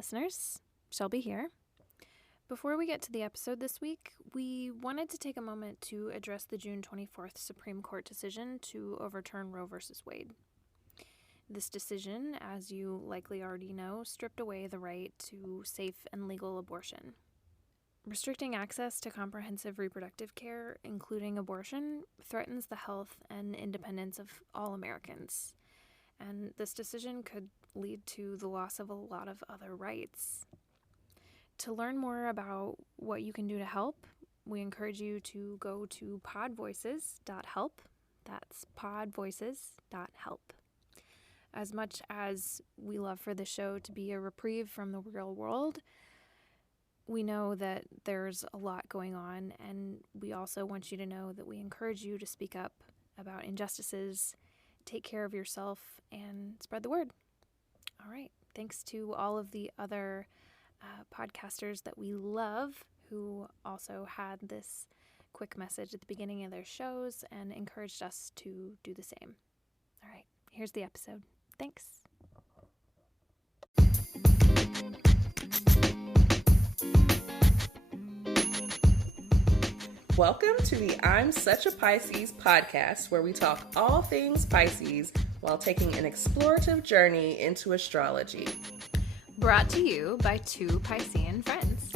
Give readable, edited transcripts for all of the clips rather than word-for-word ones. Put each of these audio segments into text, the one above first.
listeners, Shelby here. Before we get to the episode this week, we wanted to take a moment to address the June 24th Supreme Court decision to overturn Roe v. Wade. This decision, as you likely already know, stripped away the right to safe and legal abortion. Restricting access to comprehensive reproductive care, including abortion, threatens the health and independence of all Americans. And this decision could lead to the loss of a lot of other rights. To learn more about what you can do to help, we encourage you to go to podvoices.help. That's podvoices.help. As much as we love for the show to be a reprieve from the real world, we know that there's a lot going on, and we also want you to know that we encourage you to speak up about injustices, take care of yourself, and spread the word. All right. Thanks to all of the other podcasters that we love who also had this quick message at the beginning of their shows and encouraged us to do the same. All right. Here's the episode. Thanks. Welcome to the I'm Such a Pisces podcast, where we talk all things Pisces while taking an explorative journey into astrology. Brought to you by two Piscean friends.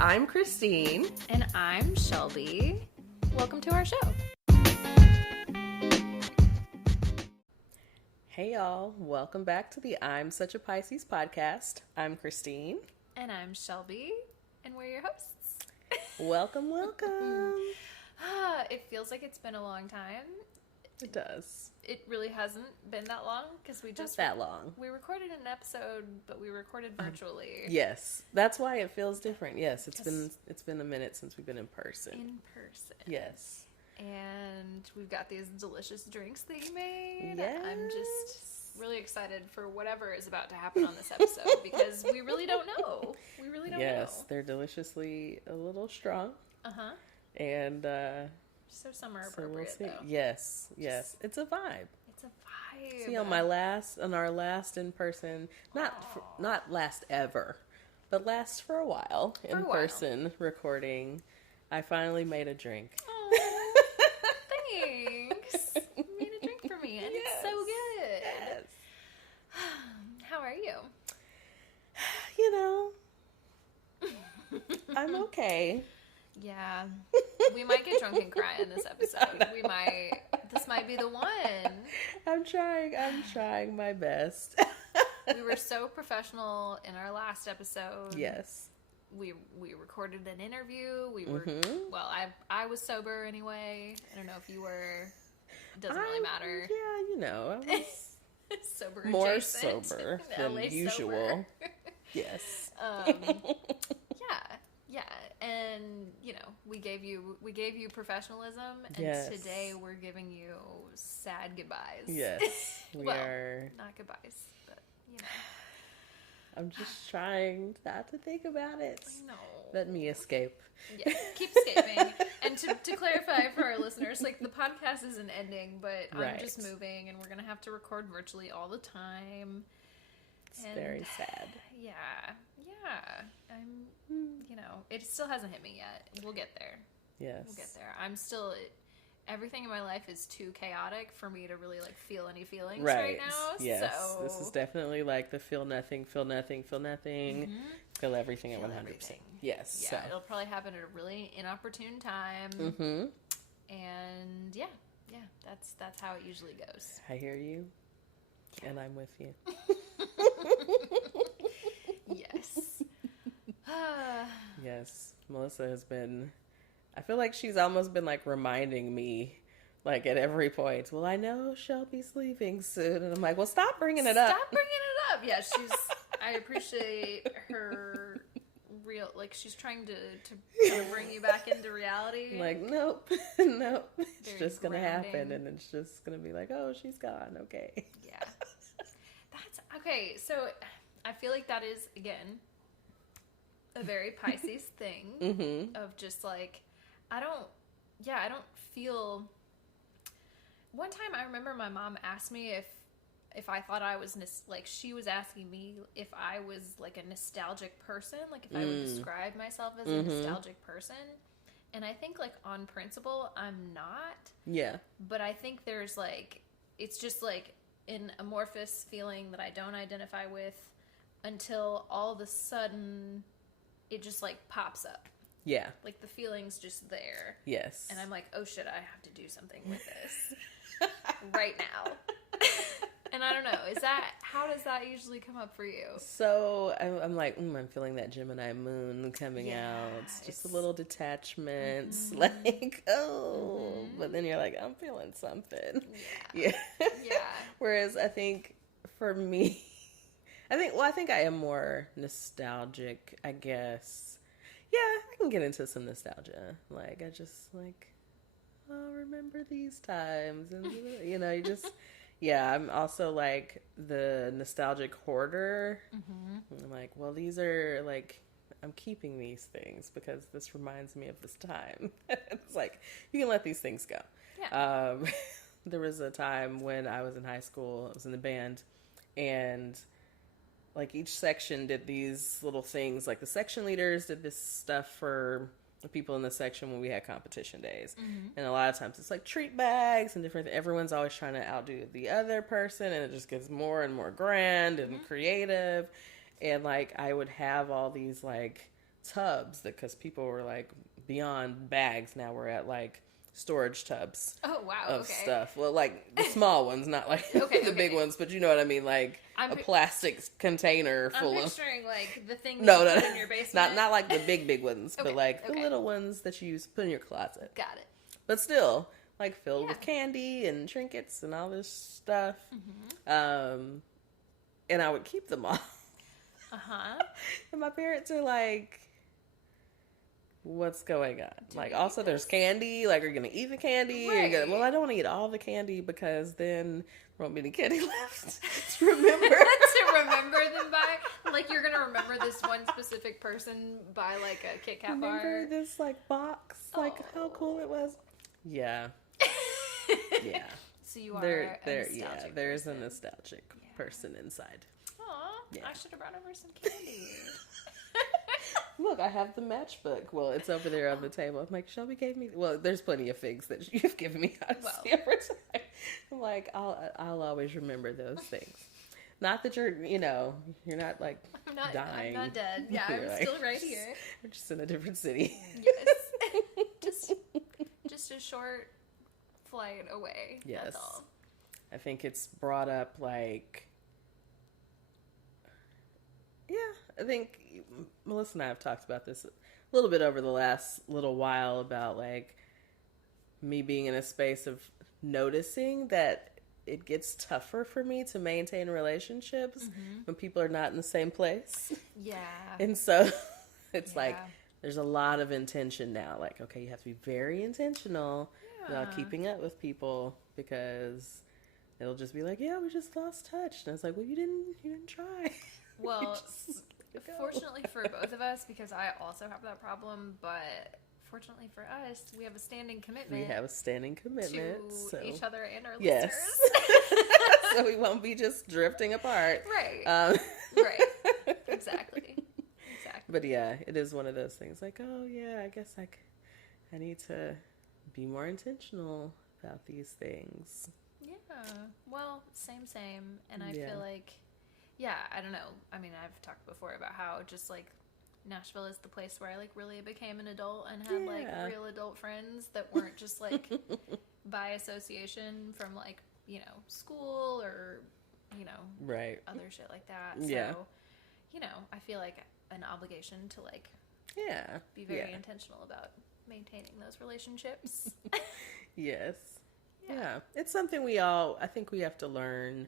I'm Christine. And I'm Shelby. Welcome to our show. Hey y'all, welcome back to the I'm Such a Pisces podcast. I'm Christine. And I'm Shelby. And we're your hosts. Welcome. It feels like it's been a long time. It does. It really hasn't been that long because we just Not that long. We recorded an episode, but we recorded virtually. Yes, that's why it feels different. Yes, it's been a minute since we've been in person. Yes. And we've got these delicious drinks that you made. Yes. I'm just really excited for whatever is about to happen on this episode because we really don't know. Yes, they're deliciously a little strong. Uh-huh. And so summer so appropriate, we'll see. though. Yes, it's a vibe. It's a vibe. See, on our last in person, not last ever, but last for a while in person recording, I finally made a drink. Oh, thanks. You made a drink for me, and it's so good. Yes. How are you? You know, I'm okay. Yeah, we might get drunk and cry in this episode. This might be the one. I'm trying my best. We were so professional in our last episode. Yes. We recorded an interview. We were, well, I was sober anyway. I don't know if you were. It doesn't really matter. Yeah, you know, I was sober more adjacent. sober than LA usual. sober. Yes. Yeah, and we gave you professionalism, and yes. Today we're giving you sad goodbyes. Yes, we are not goodbyes, but I'm just trying not to think about it. No, let me escape. Yeah, keep escaping. And to clarify for our listeners, like the podcast isn't ending, but I'm just moving, and we're gonna have to record virtually all the time. It's very sad. Yeah. It still hasn't hit me yet. We'll get there. Yes. We'll get there. Everything in my life is too chaotic for me to really feel any feelings right now. Yes. So. This is definitely like the feel nothing, feel everything at 100%. Everything. Yes. Yeah, so. It'll probably happen at a really inopportune time. Mm-hmm. And yeah, that's how it usually goes. I hear you, and I'm with you. Yes. Yes, Melissa has been, I feel like she's almost been reminding me at every point, well, I know Shelby's leaving soon, and I'm like, well, stop bringing it up. Stop bringing it up. Yeah, I appreciate her she's trying to bring you back into reality. Nope. It's just going to happen, and it's just going to be oh, she's gone. Okay. Yeah. That's okay. So I feel like that is, again, a very Pisces thing of just I don't feel. One time I remember my mom asked me if if I thought I was, like, she was asking me if I was, like, a nostalgic person, like, if I would describe myself as a nostalgic person. And I think, like, on principle, I'm not. Yeah. But I think there's, like, it's just, like, an amorphous feeling that I don't identify with until all of a sudden it just, like, pops up. Yeah. Like, the feeling's just there. Yes. And I'm like, oh, shit, I have to do something with this right now. And I don't know, how does that usually come up for you? So I'm like, I'm feeling that Gemini moon coming out. It's just a little detachment, like, but then you're like, I'm feeling something. Yeah. Whereas I think for me, I think I am more nostalgic, I guess. Yeah, I can get into some nostalgia. Like, I just like, oh, remember these times, and you know, you just. Yeah, I'm also, like, the nostalgic hoarder. I'm like, well, these are, like, I'm keeping these things because this reminds me of this time. It's like, you can let these things go. Yeah. There was a time when I was in high school, I was in the band, and, like, each section did these little things. Like, the section leaders did this stuff for the people in the section when we had competition days. And a lot of times it's like treat bags and different, everyone's always trying to outdo the other person, and it just gets more and more grand and creative. And like, I would have all these like tubs because people were like beyond bags. Now we're at like storage tubs. Oh, wow. Of stuff. Well, like the small ones, not like the big ones, but you know what I mean? Like a plastic container full of. I'm picturing like the thing that you put in your basement. Not like the big ones, but like the little ones that you use to put in your closet. Got it. But still, like filled with candy and trinkets and all this stuff. And I would keep them all. And my parents are like, what's going on? Like, also there's candy. Like, are you going to eat the candy? Right. Well, I don't want to eat all the candy because then there won't be any candy left to remember. To remember them by. Like, you're going to remember this one specific person by, like, a Kit Kat bar. Remember this, like, box? Like, how cool it was? Yeah. Yeah. So you are a nostalgic yeah, there's person. a nostalgic person inside. Aw, I should have brought over some candy. Look, I have the matchbook. Well, it's over there on the table. I'm like, Shelby gave me. Well, there's plenty of figs that you've given me. Over time. I'm like, I'll always remember those things. Not that you're not like dying. I'm not dead. Yeah, I'm like, still right here. We're just in a different city. Yes, just a short flight away. Yes, that's all. I think it's brought up like. Yeah, I think Melissa and I have talked about this a little bit over the last little while about like me being in a space of noticing that it gets tougher for me to maintain relationships when people are not in the same place. Yeah. And so it's like there's a lot of intention now. Like, okay, you have to be very intentional about keeping up with people because it'll just be like, yeah, we just lost touch. And it's like, well, you didn't try. Well, fortunately for both of us, because I also have that problem, but fortunately for us, we have a standing commitment. We have a standing commitment to each other and our listeners. So we won't be just drifting apart. Right. Right. Exactly. But yeah, it is one of those things like, oh yeah, I guess I need to be more intentional about these things. Yeah. Well, same. And I feel like, yeah, I don't know. I mean, I've talked before about how just like Nashville is the place where I like really became an adult and had like real adult friends that weren't just like by association from like, you know, school or, you know, other shit like that. So, you know, I feel like an obligation to like be very intentional about maintaining those relationships. Yes. Yeah. It's something I think we have to learn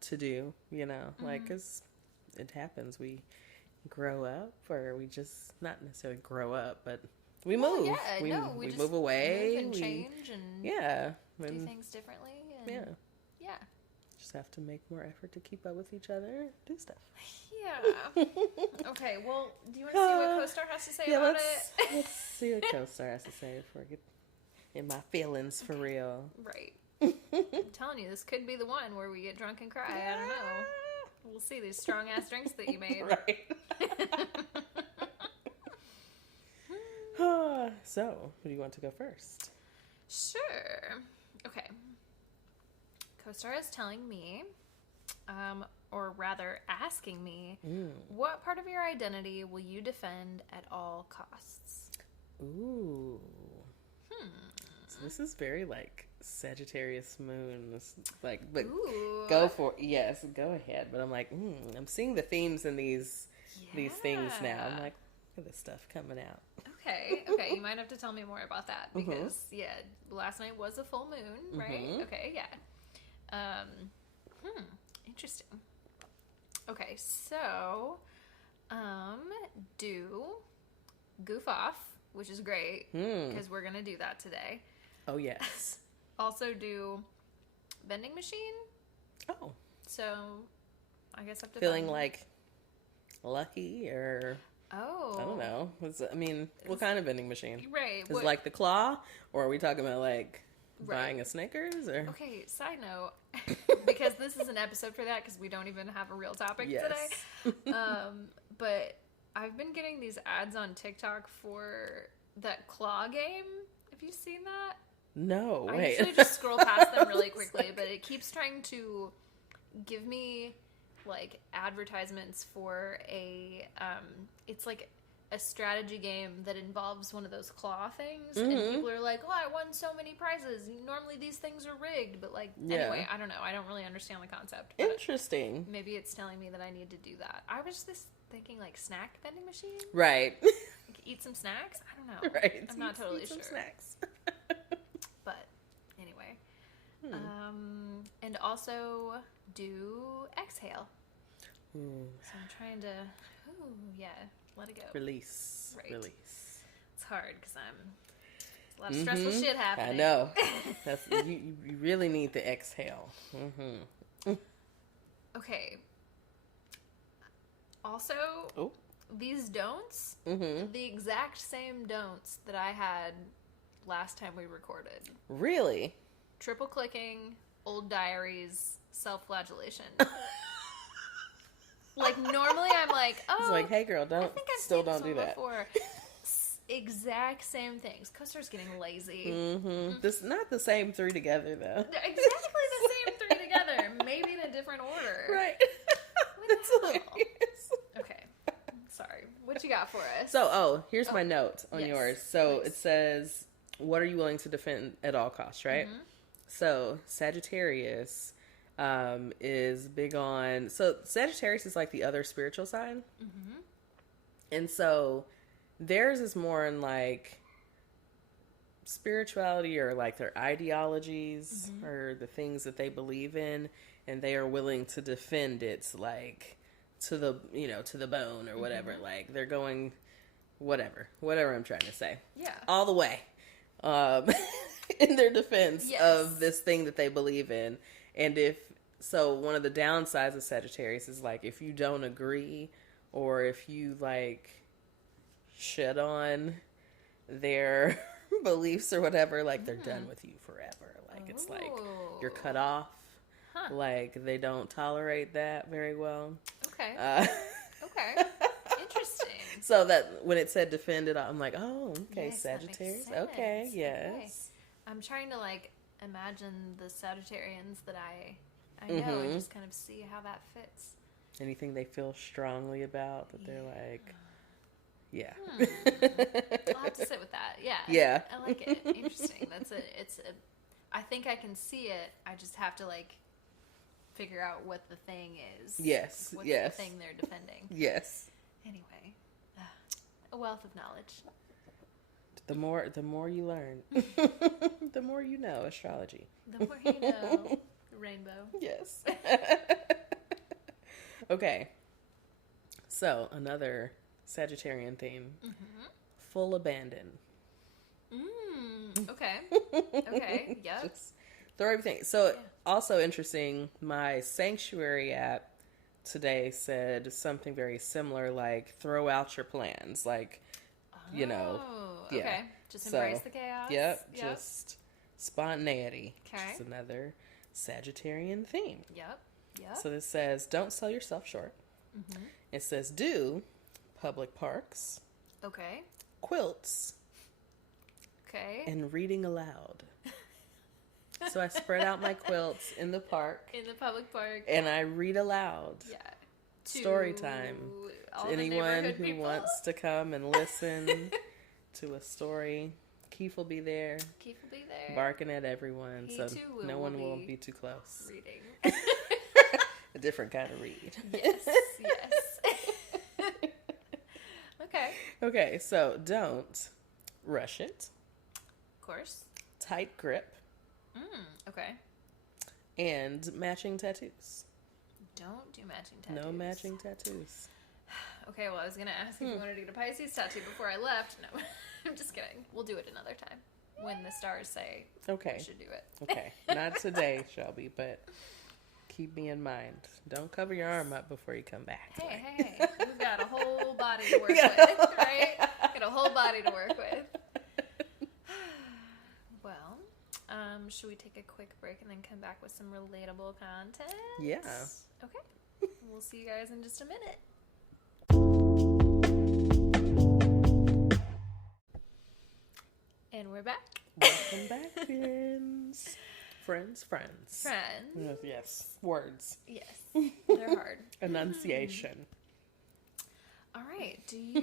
to do, you know, like, because it happens. We grow up, or we just not necessarily grow up, but we move. Yeah, we just move away. Move and change and do things differently. And just have to make more effort to keep up with each other and do stuff. Yeah. Okay, well, do you want to see what CoStar has to say about it? Let's see what CoStar has to say before I get in my feelings for real. Right. I'm telling you, this could be the one where we get drunk and cry. I don't know. We'll see these strong-ass drinks that you made. Right. So, who do you want to go first? Sure. Okay. Co-star is telling me, or rather asking me, what part of your identity will you defend at all costs? Ooh. So this is very like Sagittarius moon. Like, but Ooh. go ahead. But I'm like, I'm seeing the themes in these things now. I'm like, look at this stuff coming out. Okay, you might have to tell me more about that because last night was a full moon, right? Okay, yeah. Interesting. Okay, so do goof off, which is great because we're gonna do that today. Oh yes. Also do vending machine. Oh. So I guess up to feeling like lucky or oh, I don't know. What kind of vending machine? Right. Is it like the claw, or are we talking about like buying a Snickers? Or okay. Side note, because this is an episode for that because we don't even have a real topic today. But I've been getting these ads on TikTok for that claw game. Have you seen that? No. I usually just scroll past them really quickly, but it keeps trying to give me like advertisements for it's like a strategy game that involves one of those claw things, and people are like, oh, I won so many prizes. Normally these things are rigged, but like anyway, I don't know. I don't really understand the concept. Interesting. Maybe it's telling me that I need to do that. I was just thinking like snack vending machine. Right. Like, eat some snacks? I don't know. Right. I'm not totally sure. Some snacks. But anyway. And also do exhale. So I'm trying to, let it go. Release. Right. Release. It's hard because a lot of stressful shit happening. I know. You really need the exhale. Okay. Also, these don'ts, the exact same don'ts that I had last time we recorded. Really? Triple clicking, old diaries, self-flagellation. Like, normally I'm like, it's like, hey girl, don't do that. Before. Exact same things. Co-star's getting lazy. This not the same three together though. Exactly the same three together, maybe in a different order. Right. That's hilarious. Okay. Sorry. What you got for us? So, here's my note on yours. So please. It says, what are you willing to defend at all costs, right? So Sagittarius is big on, so Sagittarius is like the other spiritual side. And so theirs is more in like spirituality or like their ideologies or the things that they believe in, and they are willing to defend it like to the bone or whatever. Like they're going whatever I'm trying to say. Yeah. All the way. In their defense of this thing that they believe in. And one of the downsides of Sagittarius is like if you don't agree or if you like shit on their beliefs or whatever, like they're done with you forever. Like it's like you're cut off. Like they don't tolerate that very well. Okay. Okay. Interesting. So that when it said defend it, I'm like, oh, okay, yes, Sagittarius. That makes sense. Okay, yes. Okay. I'm trying to like imagine the Sagittarians that I know and just kind of see how that fits. Anything they feel strongly about that they're like, yeah. I'll have to sit with that. Yeah. Yeah. I like it. Interesting. I think I can see it. I just have to like figure out what the thing is. Yes. What's the thing they're defending. Yes. Anyway, a wealth of knowledge. The more you learn, the more you know astrology. The more you know. Rainbow. Yes. Okay. So another Sagittarian theme. Full abandon. Okay. Okay. Yep. Just throw everything. So also interesting, my Sanctuary app today said something very similar, like throw out your plans. Like, Okay. Just embrace the chaos. Yep. Just spontaneity. Okay. Which is another Sagittarian theme. Yep. So this says, don't sell yourself short. Mm-hmm. It says, do public parks, Okay. quilts, Okay. and reading aloud. So I spread out my quilts in the park. In the public park. And I read aloud. Yeah. Story time. To anyone who wants to come and listen to a story. Keith will be there. Keith will be there. Barking at everyone. He so too no one will be be too close. Reading. A different kind of read. Yes. Okay. Okay, so don't rush it. Of course. Tight grip. Okay. And matching tattoos. Don't do matching tattoos. No matching tattoos. Okay, well, I was going to ask if you wanted to get a Pisces tattoo before I left. No, I'm just kidding. We'll do it another time when the stars say we should do it. Okay. Not today, Shelby, but keep me in mind. Don't cover your arm up before you come back. Hey. We've got a whole body to work with, right? Got a whole body to work with. Well, should we take a quick break and then come back with some relatable content? Yeah. Okay. We'll see you guys in just a minute. And we're back. Welcome back, friends. Friends. Yes. Words. Yes. They're hard. Enunciation. All right. Do you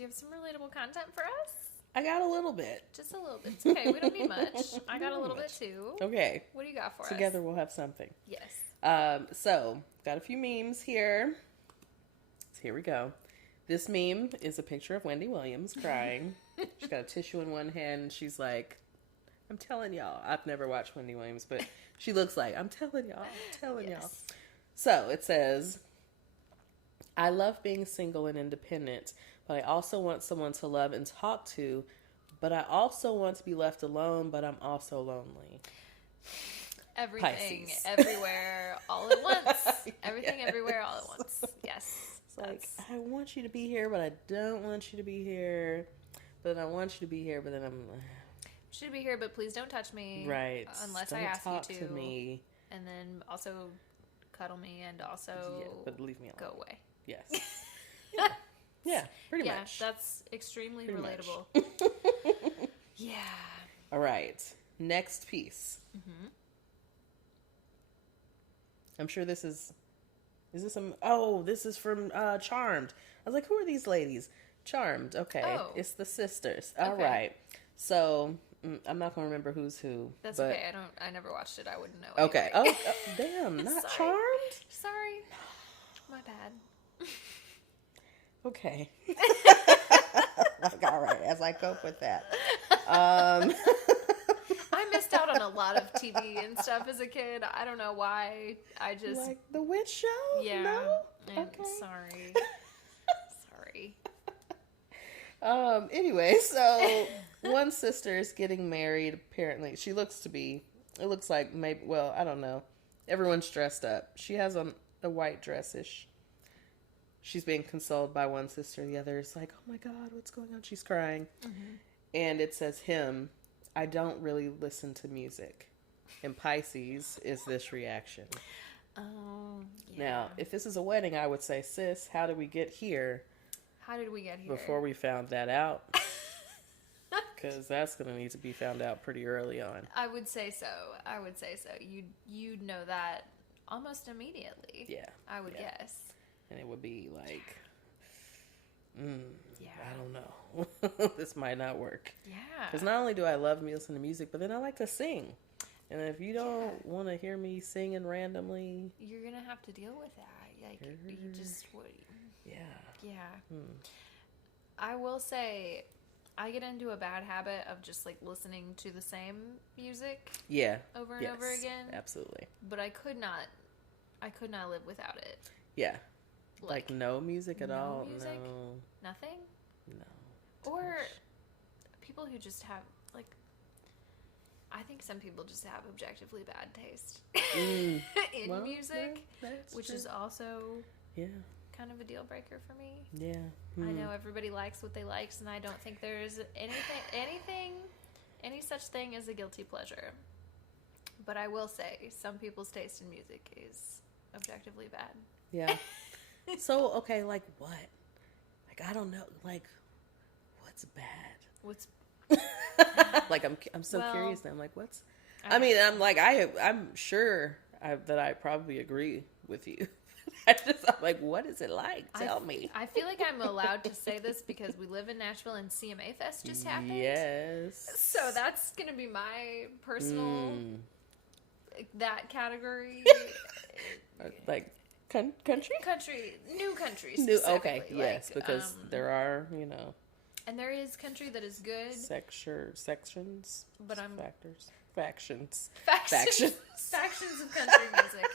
have some relatable content for us? I got a little bit. Just a little bit. It's okay. We don't need much. I got a little bit too. Okay. What do you got for us? Together we'll have something. Yes. So got a few memes here. So here we go. This meme is a picture of Wendy Williams crying. She's got a tissue in one hand and she's like, I'm telling y'all. I've never watched Wendy Williams, but she looks like, I'm telling y'all. So it says, I love being single and independent, but I also want someone to love and talk to, but I also want to be left alone, but I'm also lonely. Everything, Pisces. Everywhere, all at once. Everything, everywhere, all at once. Yes. It's like, I want you to be here, but I don't want you to be here. But I want you to be here, but then I'm... Should be here, but please don't touch me. Right. Unless don't I ask talk you to. to me. And then also cuddle me and also but leave me alone. go away. Yes. Yeah, pretty much. Yeah, that's extremely relatable. Yeah. All right. Next piece. Mm-hmm. I'm sure this is this some... Oh, this is from Charmed. I was like, who are these ladies? Charmed. Okay. Oh. It's the sisters. All Okay. right. So, I'm not going to remember who's who. That's but... okay. I never watched it. I wouldn't know. Okay. Anyway. Oh, damn. Not Sorry. Charmed? Sorry. My bad. Okay. Like, all right, as I cope with that. I missed out on a lot of TV and stuff as a kid. I don't know why. I just... Like the witch show? Yeah. No? I'm Okay. sorry. Anyway, so one sister is getting married, apparently. She looks to be, it looks like maybe, well, I don't know. Everyone's dressed up. She has on a white dress-ish. She's being consoled by one sister. The other is like, oh my God, what's going on? She's crying. Mm-hmm. And it says him, I don't really listen to music. And Pisces is this reaction. Oh, yeah. Now, if this is a wedding, I would say, sis, how did we get here? How did we get here? Before we found that out. Because that's going to need to be found out pretty early on. I would say so. You'd know that almost immediately. Yeah. I would guess. And it would be like, yeah. I don't know. This might not work. Yeah. Because not only do I love listening to music, but then I like to sing. And if you don't want to hear me singing randomly, you're going to have to deal with that. Like, you just would. Yeah. Yeah. I will say, I get into a bad habit of just like listening to the same music. Yeah. Over and over again. Absolutely. But I could not live without it. Yeah. Like no music at all? Music? No. Nothing? No. Or people who just have, like, I think some people just have objectively bad taste in music, which true. is also kind of a deal breaker for me. Yeah. I know everybody likes what they likes, and I don't think there's anything any such thing as a guilty pleasure. But I will say, some people's taste in music is objectively bad. Yeah. So, okay, like what? Like, I don't know. Like, what's bad? What's like, I'm so curious now. I'm like, what's... I'm sure that I probably agree with you. I'm like, what is it like? Tell me. I feel like I'm allowed to say this because we live in Nashville and CMA Fest just happened. Yes. So that's going to be my personal, that category. Like, country? New country. Okay, yes, because there are, and there is country that is good. Sections. But Factions. Factions of country music.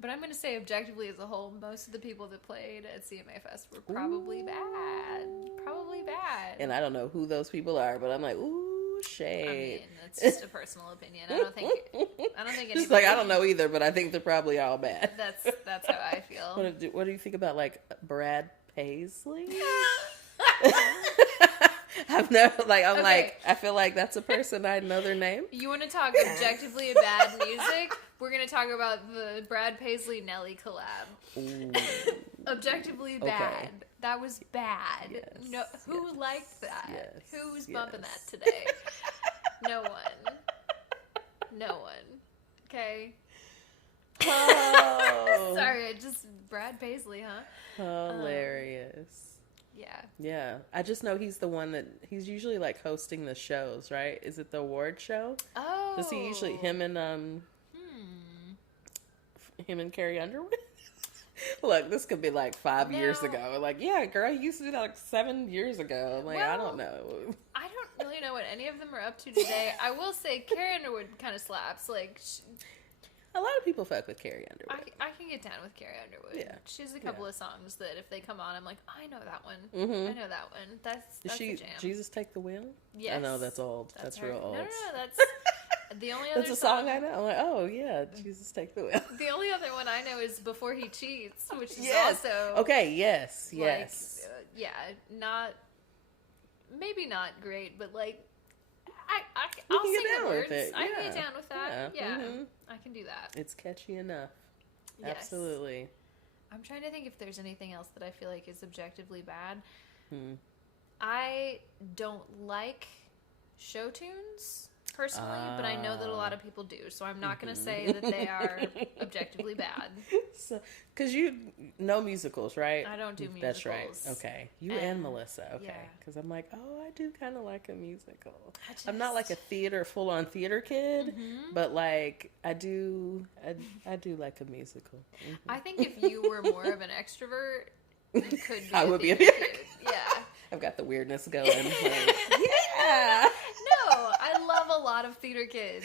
But I'm going to say objectively as a whole, most of the people that played at CMA Fest were probably bad. Probably bad. And I don't know who those people are, but I'm like, ooh, shade. I mean, that's just a personal opinion. I don't think anybody... Just like, I don't know either, but I think they're probably all bad. That's how I feel. What do you think about, like, Brad Paisley? I've never, I feel like that's a person, I know their name. You want to talk objectively bad music? We're going to talk about the Brad Paisley-Nelly collab. Ooh. Objectively bad. That was bad. Yes, No, who liked that? Yes, Who's bumping that today? No one. No one. Okay? Oh. Sorry, Brad Paisley, huh? Hilarious. Yeah. Yeah. I just know he's the one he's usually like hosting the shows, right? Is it the award show? Oh. Does he usually, him and Carrie Underwood? Look, this could be like 5 years ago. Like, yeah, girl, you used to do that like 7 years ago. I'm like, I don't know. I don't really know what any of them are up to today. I will say Carrie Underwood kind of slaps. Like, a lot of people fuck with Carrie Underwood. I can get down with Carrie Underwood. Yeah. She has a couple of songs that if they come on, I'm like, I know that one. I know that one. That's the jam. Jesus Take the Wheel? Yes. I know that's old. That's real old. No, that's the only other That's a song I know. I'm like, oh yeah, Jesus Take the Wheel. The only other one I know is Before He Cheats, which is also okay. Yes, yeah, maybe not great, but like I'll sing the words. I can get down with that. Yeah, I can do that. It's catchy enough. Yes. Absolutely. I'm trying to think if there's anything else that I feel like is objectively bad. I don't like show tunes personally, but I know that a lot of people do, so I'm not going to say that they are objectively bad. So, because you know musicals, right? I don't do musicals. That's right. Okay. You and Melissa. Okay. Because I'm like, oh, I do kind of like a musical. I'm not like a full-on theater kid, but like I do like a musical. I think if you were more of an extrovert, you could be I would be a theater kid. Yeah. I've got the weirdness going. Like, yeah. No, I love a lot of theater kids.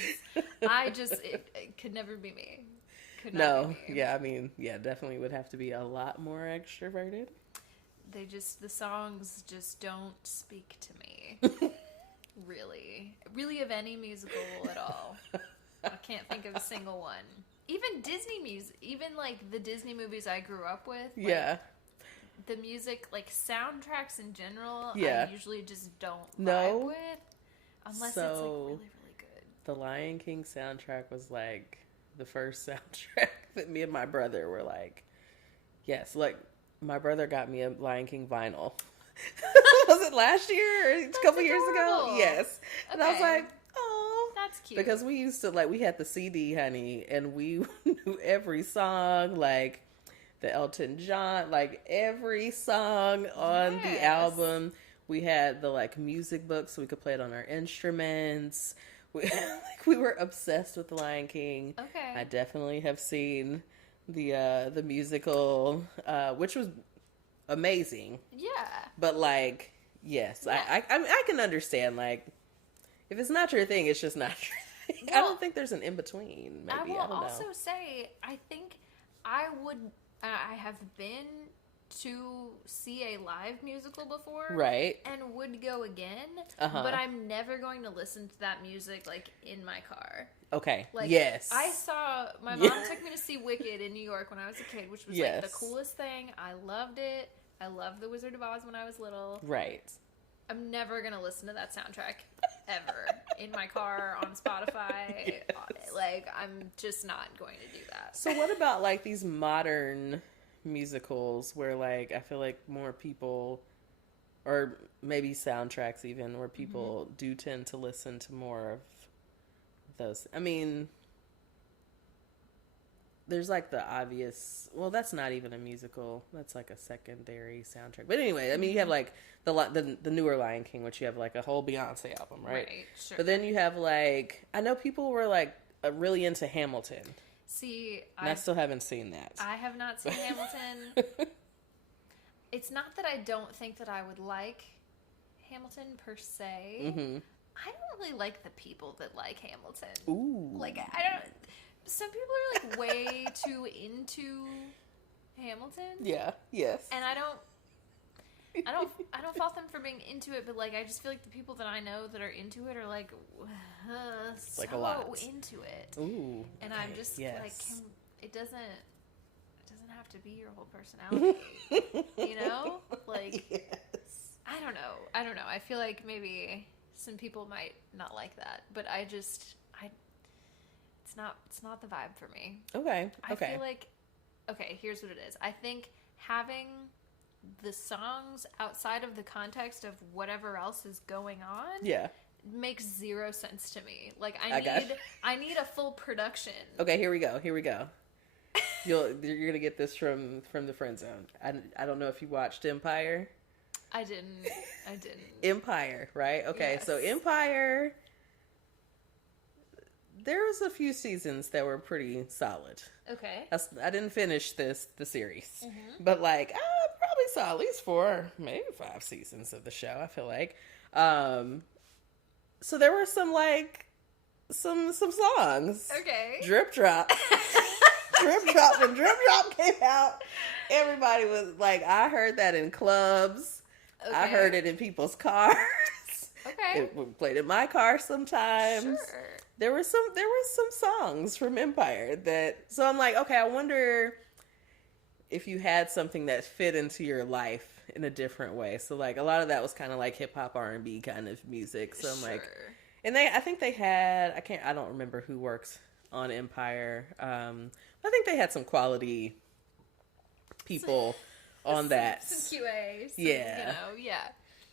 It could never be me. Could not be me. Yeah, I mean, yeah, definitely would have to be a lot more extroverted. The songs just don't speak to me. Really of any musical at all. I can't think of a single one. Even Disney music, even like the Disney movies I grew up with. Like, the music, like soundtracks in general, I usually just don't vibe with. Unless it's like really, really good. The Lion King soundtrack was like the first soundtrack that me and my brother were like, yes, like my brother got me a Lion King vinyl. Was it last year or a couple years ago? Yes. And I was like, oh. That's cute. Because we used to, like, we had the CD, honey, and we knew every song, like the Elton John, like every song on the album. We had the like music books so we could play it on our instruments. We were obsessed with The Lion King. Okay. I definitely have seen the musical, which was amazing. Yeah. But like, yes, I can understand, like, if it's not your thing, it's just not your thing. Well, I don't think there's an in between. Maybe I will also say I think I have been to see a live musical before, right? And would go again, but I'm never going to listen to that music like in my car. Okay. Like, yes. My mom took me to see Wicked in New York when I was a kid, which was like the coolest thing. I loved it. I loved The Wizard of Oz when I was little. Right. I'm never gonna listen to that soundtrack ever in my car on Spotify. Yes. Like, I'm just not going to do that. So what about like these modern musicals where like I feel like more people, or maybe soundtracks even, where people do tend to listen to more of those? I mean, there's like the obvious, well, that's not even a musical, that's like a secondary soundtrack, but anyway, I mean, you have like the newer Lion King, which you have like a whole Beyonce album, right? Sure. But then you have like, I know people were like really into Hamilton. See, and I still haven't seen that. I have not seen Hamilton. It's not that I don't think that I would like Hamilton per se. Mm-hmm. I don't really like the people that like Hamilton. Ooh. Like, I don't... Some people are, like, way too into Hamilton. Yeah, yes. And I don't fault them for being into it, but, like, I just feel like the people that I know that are into it are, like, so like a lot into it. Ooh. And okay. I'm just, yes. like, it doesn't have to be your whole personality. You know? Like, yes. I don't know. I feel like maybe some people might not like that, but it's not the vibe for me. Okay. I feel like, okay, here's what it is. I think having the songs outside of the context of whatever else is going on, makes zero sense to me. Like, I need a full production. Okay, here we go. You're gonna get this from the friend zone. I don't know if you watched Empire. I didn't. Empire, right? Okay, Yes. so Empire, there was a few seasons that were pretty solid. Okay. I didn't finish the series, but like I probably saw at least 4, maybe 5 seasons of the show. I feel like, so there were some songs. Okay. Drip Drop. Drip Drop. When Drip Drop came out, everybody was like, I heard that in clubs. Okay. I heard it in people's cars. Okay. It played in my car sometimes. Sure. There were some songs from Empire so I'm like, okay, I wonder if you had something that fit into your life in a different way. So like a lot of that was kind of like hip hop R&B kind of music. So I'm like, and I think they had, I don't remember who works on Empire. I think they had some quality people on that. Some QA. Yeah.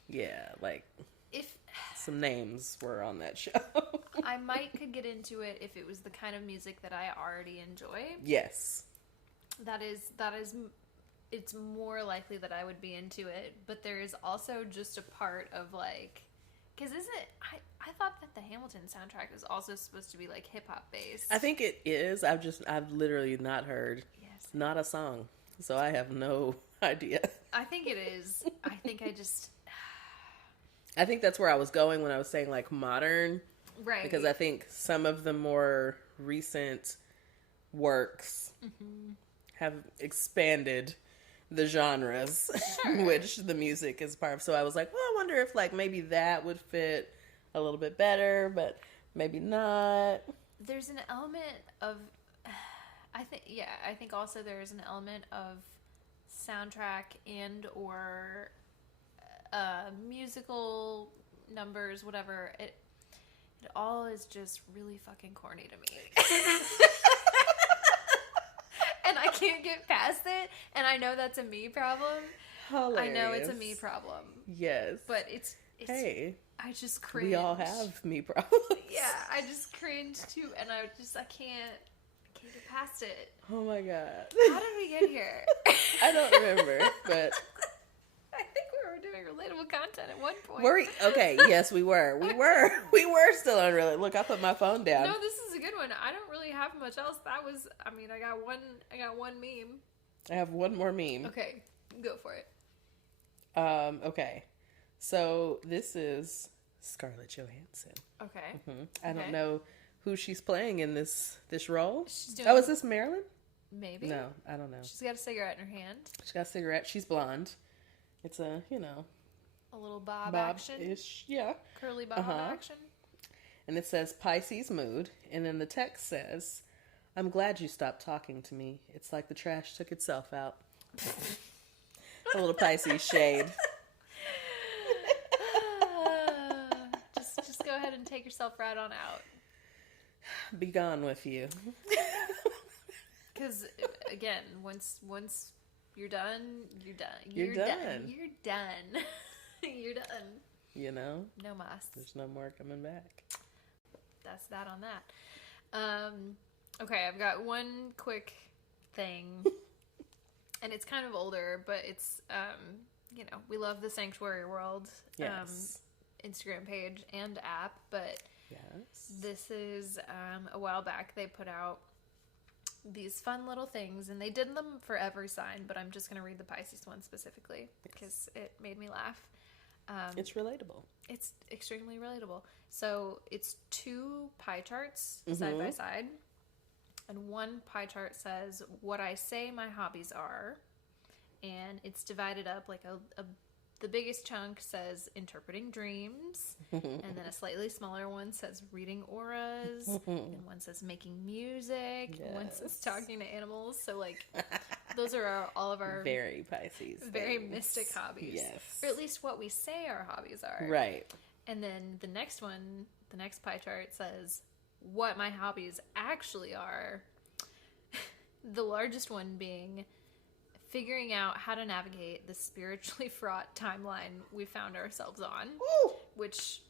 Yeah. Like some names were on that show. I could get into it if it was the kind of music that I already enjoy. Yes. That is, it's more likely that I would be into it, but there is also just a part of like, because I thought that the Hamilton soundtrack is also supposed to be like hip hop based. I think it is. I've literally not heard not a song, so I have no idea. I think it is. I think that's where I was going when I was saying like modern, right? Because I think some of the more recent works have expanded the genres, which the music is part of. So I was like, well, I wonder if like maybe that would fit a little bit better, but maybe not. There's an element of, I think also there's an element of soundtrack and or musical numbers, whatever. It all is just really fucking corny to me. And I can't get past it, and I know that's a me problem. Hilarious. I know it's a me problem. Yes. But it's hey. I just cringe. We all have me problems. Yeah, I just cringe too, and I can't get past it. Oh my god. How did we get here? I don't remember, but I think we were doing relatable content at one point. Were we? Okay, yes, we were. We were still on relatable. Look, I put my phone down. No, this is a good one. I don't really have much else. I got one meme. I have one more meme. Okay, go for it. Okay. So this is Scarlett Johansson. Okay. Mm-hmm. I don't know who she's playing in this role. She's doing, is this Marilyn? Maybe. No, I don't know. She's got a cigarette in her hand. She's got a cigarette. She's blonde. It's a little bob action. Yeah. Curly bob action. And it says Pisces mood, and then the text says, "I'm glad you stopped talking to me. It's like the trash took itself out." A little Pisces shade. Just go ahead and take yourself right on out. Be gone with you. Because, again, once you're done, you're done. You're done. You're done. You're done. You know? No mas. There's no more coming back. That's that on that. Okay, I've got one quick thing. And it's kind of older, but it's, we love the Sanctuary World Instagram page and app, but this is a while back they put out these fun little things, and they did them for every sign, but I'm just going to read the Pisces one specifically because it made me laugh. It's relatable. It's extremely relatable. So it's 2 pie charts side by side, and one pie chart says what I say my hobbies are, and it's divided up like the biggest chunk says interpreting dreams, and then a slightly smaller one says reading auras, and one says making music, one says talking to animals. So, like, those are all of our very Pisces, very mystic hobbies. Yes. Or at least what we say our hobbies are. Right. And then the next one, the next pie chart says what my hobbies actually are. The largest one being figuring out how to navigate the spiritually fraught timeline we found ourselves on. Woo! Which,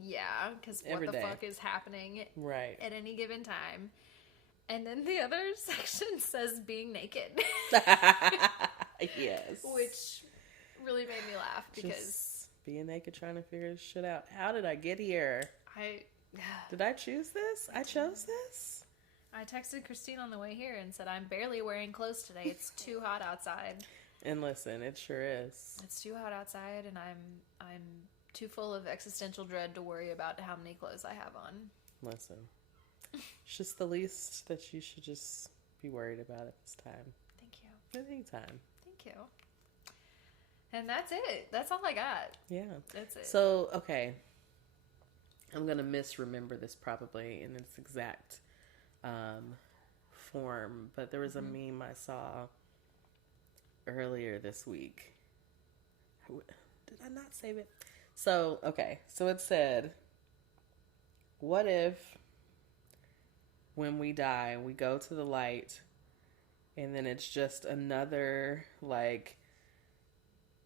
because what Every the day. fuck is happening at any given time. And then the other section says being naked. Yes. Which really made me laugh because... Just being naked trying to figure this shit out. How did I get here? Did I choose this? I chose this? I texted Christine on the way here and said, I'm barely wearing clothes today. It's too hot outside. And listen, it sure is. It's too hot outside, and I'm too full of existential dread to worry about how many clothes I have on. Listen, it's just the least that you should just be worried about at this time. Thank you. At any time. Thank you. And that's it. That's all I got. Yeah. That's it. So, okay. I'm going to misremember this probably in its exact form, but there was a meme I saw earlier this week. Did I not save it? So, okay. So it said, what if when we die, we go to the light and then it's just another, like,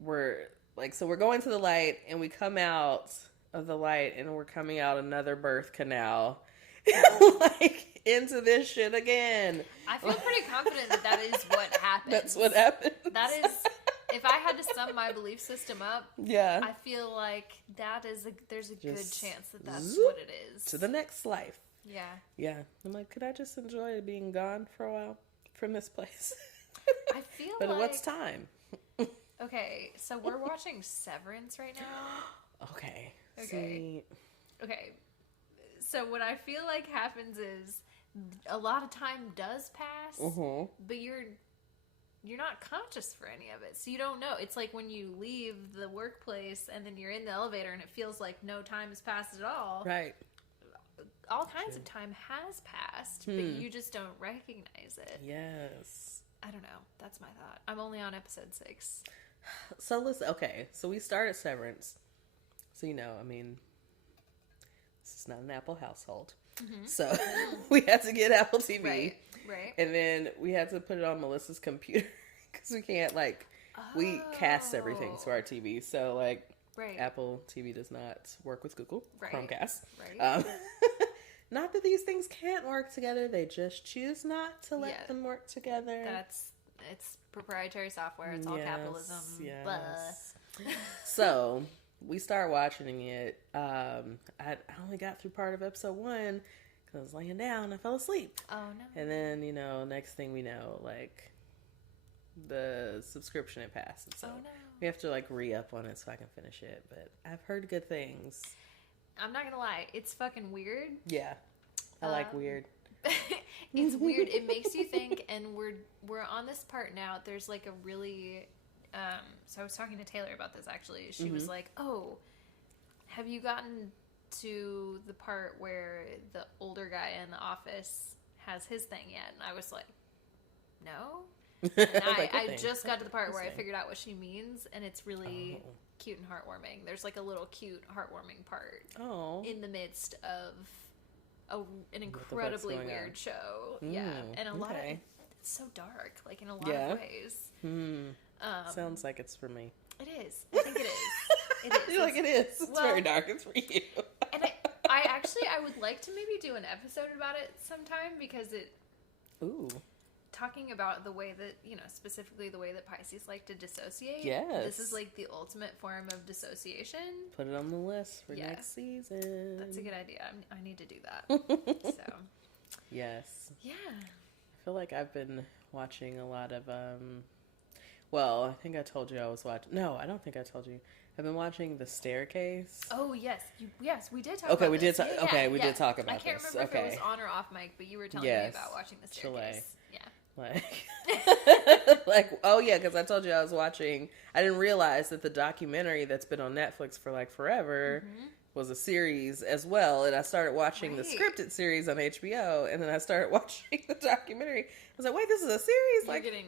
we're going to the light and we come out of the light and we're coming out another birth canal. Like, into this shit again. I feel pretty confident that is what happens. That's what happens. That is, if I had to sum my belief system up, I feel like there's a good chance that that's what it is. To the next life. Yeah. Yeah. I'm like, could I just enjoy being gone for a while from this place? I feel but like... what's time? Okay, so we're watching Severance right now. Okay. Okay. So what I feel like happens is a lot of time does pass, but you're not conscious for any of it. So you don't know. It's like when you leave the workplace and then you're in the elevator and it feels like no time has passed at all. Right. All kinds of time has passed, but you just don't recognize it. Yes. I don't know. That's my thought. I'm only on episode 6. So listen, okay. So we started Severance. So, I mean, this is not an Apple household. So we had to get Apple TV. Right. And then we had to put it on Melissa's computer because we can't, we cast everything to our TV. So, Apple TV does not work with Google Chromecast. Right. Not that these things can't work together. They just choose not to let them work together. It's proprietary software. It's all capitalism. Yes. So we start watching it. I only got through part of episode 1 because I was laying down. I fell asleep. Oh, no. And then, next thing we know, the subscription had passed. So oh, no. We have to, re-up on it so I can finish it. But I've heard good things. I'm not going to lie. It's fucking weird. Yeah. I like weird. It's weird. It makes you think, and we're on this part now. There's a really so I was talking to Taylor about this actually. She was like, "Oh, have you gotten to the part where the older guy in the office has his thing yet?" And I was like, "No." And I just got to the part where I figured out what she means, and it's really cute and heartwarming. There's like a little cute, heartwarming part in the midst of an incredibly weird show. Yeah, and a lot of it's so dark, like in a lot of ways. Sounds like it's for me. It is. I think it is. It is. You're like, it is. It's very dark. It's for you. And I would like to maybe do an episode about it sometime, because talking about the way that, specifically the way that Pisces like to dissociate. Yes. This is like the ultimate form of dissociation. Put it on the list for next season. That's a good idea. I need to do that. So. Yes. Yeah. I feel like I've been watching a lot of, well, I think I told you I was watching. No, I don't think I told you. I've been watching The Staircase. Oh, yes. Yes, we did talk about this. We did talk about this. I can't remember if it was on or off mic, but you were telling me about watching The Staircase. Yeah. Oh yeah, because I told you I was watching. I didn't realize that the documentary that's been on Netflix for like forever was a series as well, and I started watching the scripted series on HBO, and then I started watching the documentary. I was like, wait, this is a series? You're getting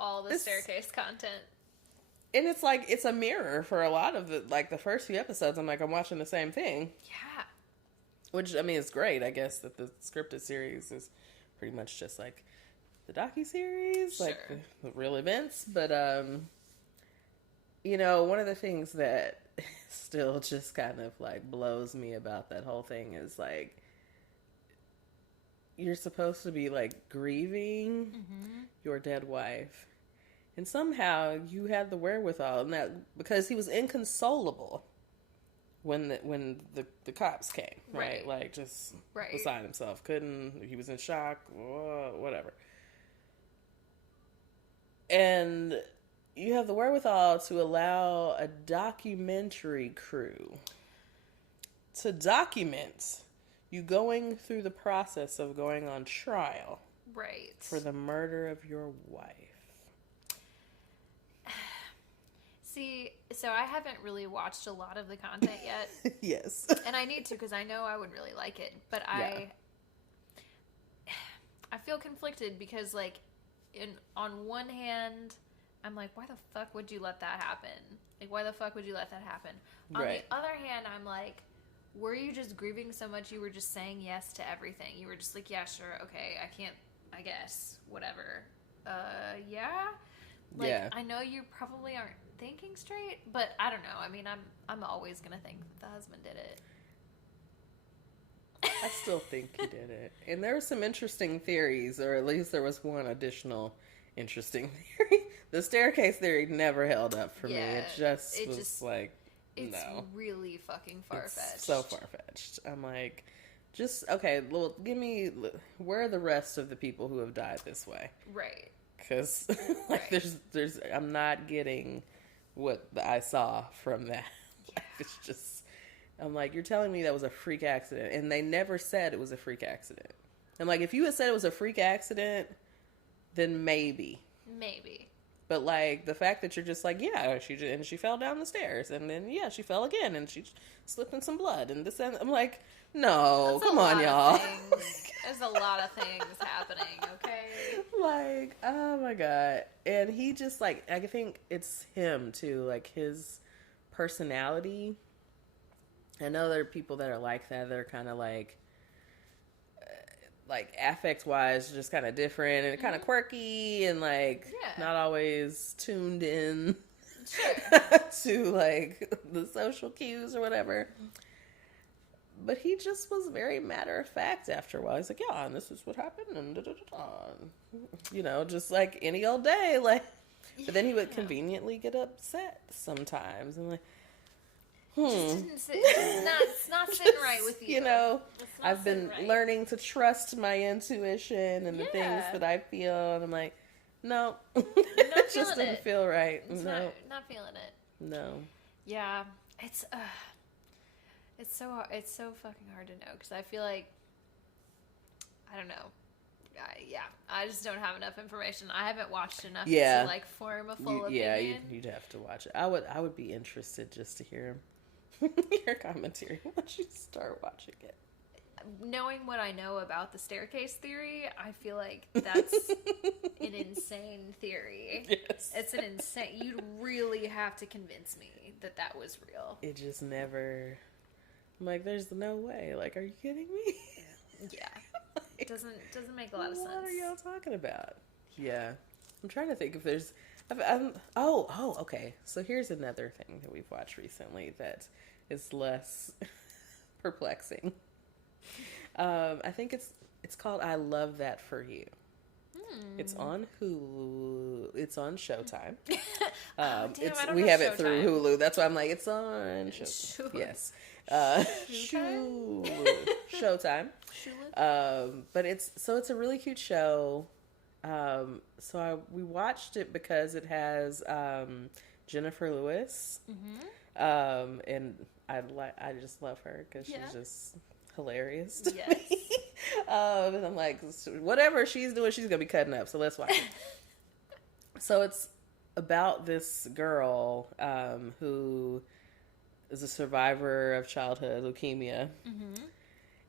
all the Staircase content. And it's like, it's a mirror for a lot of the first few episodes. I'm like, I'm watching the same thing. Yeah. Which, I mean, it's great, I guess, that the scripted series is pretty much just like the docuseries, like the real events. But, one of the things that still just kind of like blows me about that whole thing is like, you're supposed to be like grieving your dead wife. And somehow you had the wherewithal, and that because he was inconsolable when the cops came, right? Like just beside himself, he was in shock, whatever. And you have the wherewithal to allow a documentary crew to document you going through the process of going on trial, for the murder of your wife. See, so I haven't really watched a lot of the content yet. Yes. And I need to, because I know I would really like it. But I feel conflicted because, like, on one hand, I'm like, why the fuck would you let that happen? Like, why the fuck would you let that happen? On the other hand, I'm like, were you just grieving so much you were just saying yes to everything? You were just like, yeah, sure, okay, I guess, whatever. Yeah? Like, I know you probably aren't thinking straight, but I don't know. I mean, I'm always gonna think that the husband did it. I still think he did it. And there were some interesting theories, or at least there was one additional interesting theory. The staircase theory never held up for me. It just was like, it's really fucking far-fetched. It's so far-fetched. I'm like, well, give me, where are the rest of the people who have died this way? Right. Because, like, there's, I'm not getting what I saw from that. Like, it's just, I'm like, you're telling me that was a freak accident, and they never said it was a freak accident. I'm like, if you had said it was a freak accident, then maybe. But, like, the fact that you're just like, yeah, she fell down the stairs, and then, yeah, she fell again, and she slipped in some blood, and this, and I'm like, no, come on, y'all. There's a lot of things happening, okay? Like, oh my God. And he just, like, I think it's him, too, like, his personality. I know there are people that are like that, that are kind of like affect-wise, just kind of different and kind of quirky and, like, not always tuned in to, like, the social cues or whatever. But he just was very matter-of-fact after a while. He's like, yeah, and this is what happened, and da-da-da-da. Just like any old day, like. But then he would conveniently get upset sometimes, and like, it's not sitting right with you. I've been learning to trust my intuition and the things that I feel, and I'm like, no, it just doesn't feel right. Not feeling it. No. Yeah, it's so fucking hard to know, because I feel like, I don't know. I just don't have enough information. I haven't watched enough to, like, form a full opinion. Yeah, you'd have to watch it. I would be interested just to hear your commentary once you start watching it. knowing what I know about the staircase theory, I feel like that's an insane theory. Yes. It's an insane... You'd really have to convince me that was real. It just never... I'm like, there's no way. Like, are you kidding me? Yeah. It doesn't make a lot of sense. What are y'all talking about? Yeah. I'm trying to think if there's... okay. So here's another thing that we've watched recently that is less perplexing. I think it's called I Love That For You. It's on Hulu. It's on Showtime. We have it through Hulu. That's why I'm like, it's on Showtime. Yes. Showtime. But it's a really cute show. We watched it because it has Jennifer Lewis. And I just love her because she's just hilarious to me. And I'm like, whatever she's doing, she's gonna be cutting up. So let's watch it. So it's about this girl who is a survivor of childhood leukemia,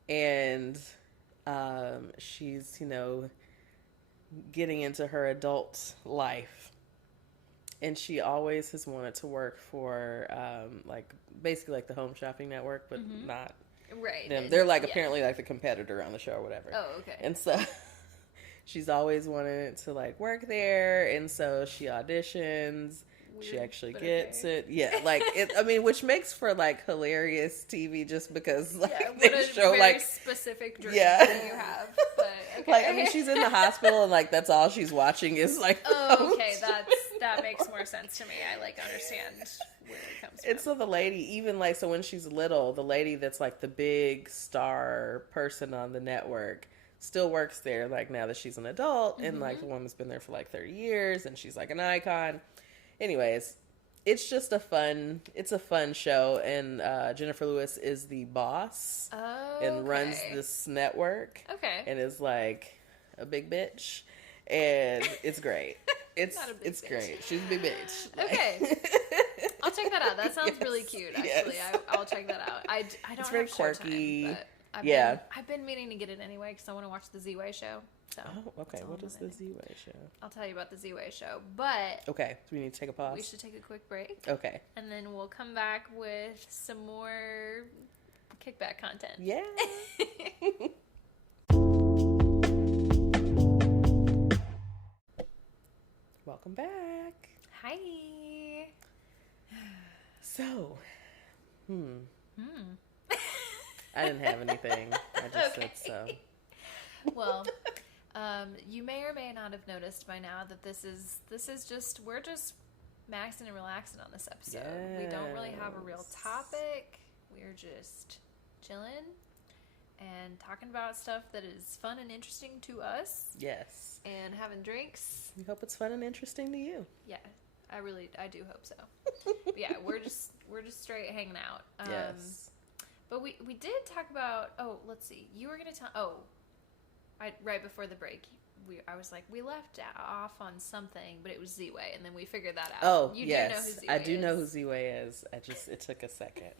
and she's getting into her adult life, and she always has wanted to work for basically like the Home Shopping Network, but not. Right. They're apparently like the competitor on the show or whatever. Oh, okay. And so she's always wanted to work there. And so she auditions. Weird, she actually gets it. Yeah. Which makes for hilarious TV just because they show very specific dreams that you have. But okay. She's in the hospital and that's all she's watching is oh, okay. That makes more sense to me. I understand where it comes from. And so the lady, even so when she's little, the lady that's the big star person on the network still works there now that she's an adult, and the woman's been there for 30 years and she's an icon. Anyways, it's just a fun show, and Jennifer Lewis is the boss and runs this network. Okay. And is a big bitch, and it's great. It's great. She's a big bitch. Okay. I'll check that out. That sounds really cute, actually. Yes. I'll check that out. I don't it's very have quirky. Showtime, but I've been meaning to get it anyway because I want to watch the Z-Way show. So okay. What is the Z-Way show? I'll tell you about the Z-Way show, but... Okay, so we need to take a pause. We should take a quick break. Okay. And then we'll come back with some more Kickback content. Yeah. Welcome back. Hi. So, I didn't have anything. I just said so. Well, you may or may not have noticed by now that we're just maxing and relaxing on this episode. Yes. We don't really have a real topic. We're just chilling and talking about stuff that is fun and interesting to us. Yes. And having drinks. We hope it's fun and interesting to you. Yeah, I do hope so. But yeah, we're just straight hanging out. Yes. But we did talk about. Oh, let's see. You were gonna tell. Right before the break, I was like, we left off on something, but it was Z-Way, and then we figured that out. Oh, you yes. do know who Z-Way I do know who Z-Way is. It took a second.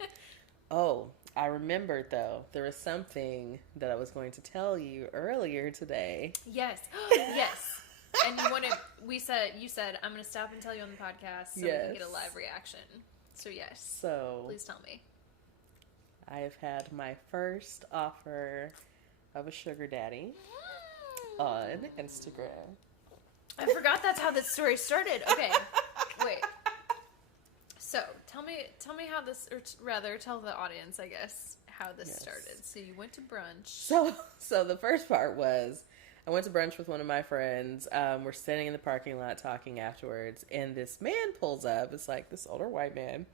Oh, I remembered, though. There was something that I was going to tell you earlier today. Yes. Yes. And you said, I'm going to stop and tell you on the podcast so we can get a live reaction. So, yes. So, please tell me. I have had my first offer of a sugar daddy on Instagram. I forgot that's how this story started. Okay. Wait. So, tell me how this, or rather, tell the audience, I guess, how this started. So, you went to brunch. So the first part was, I went to brunch with one of my friends. We're sitting in the parking lot talking afterwards, and this man pulls up. It's this older white man.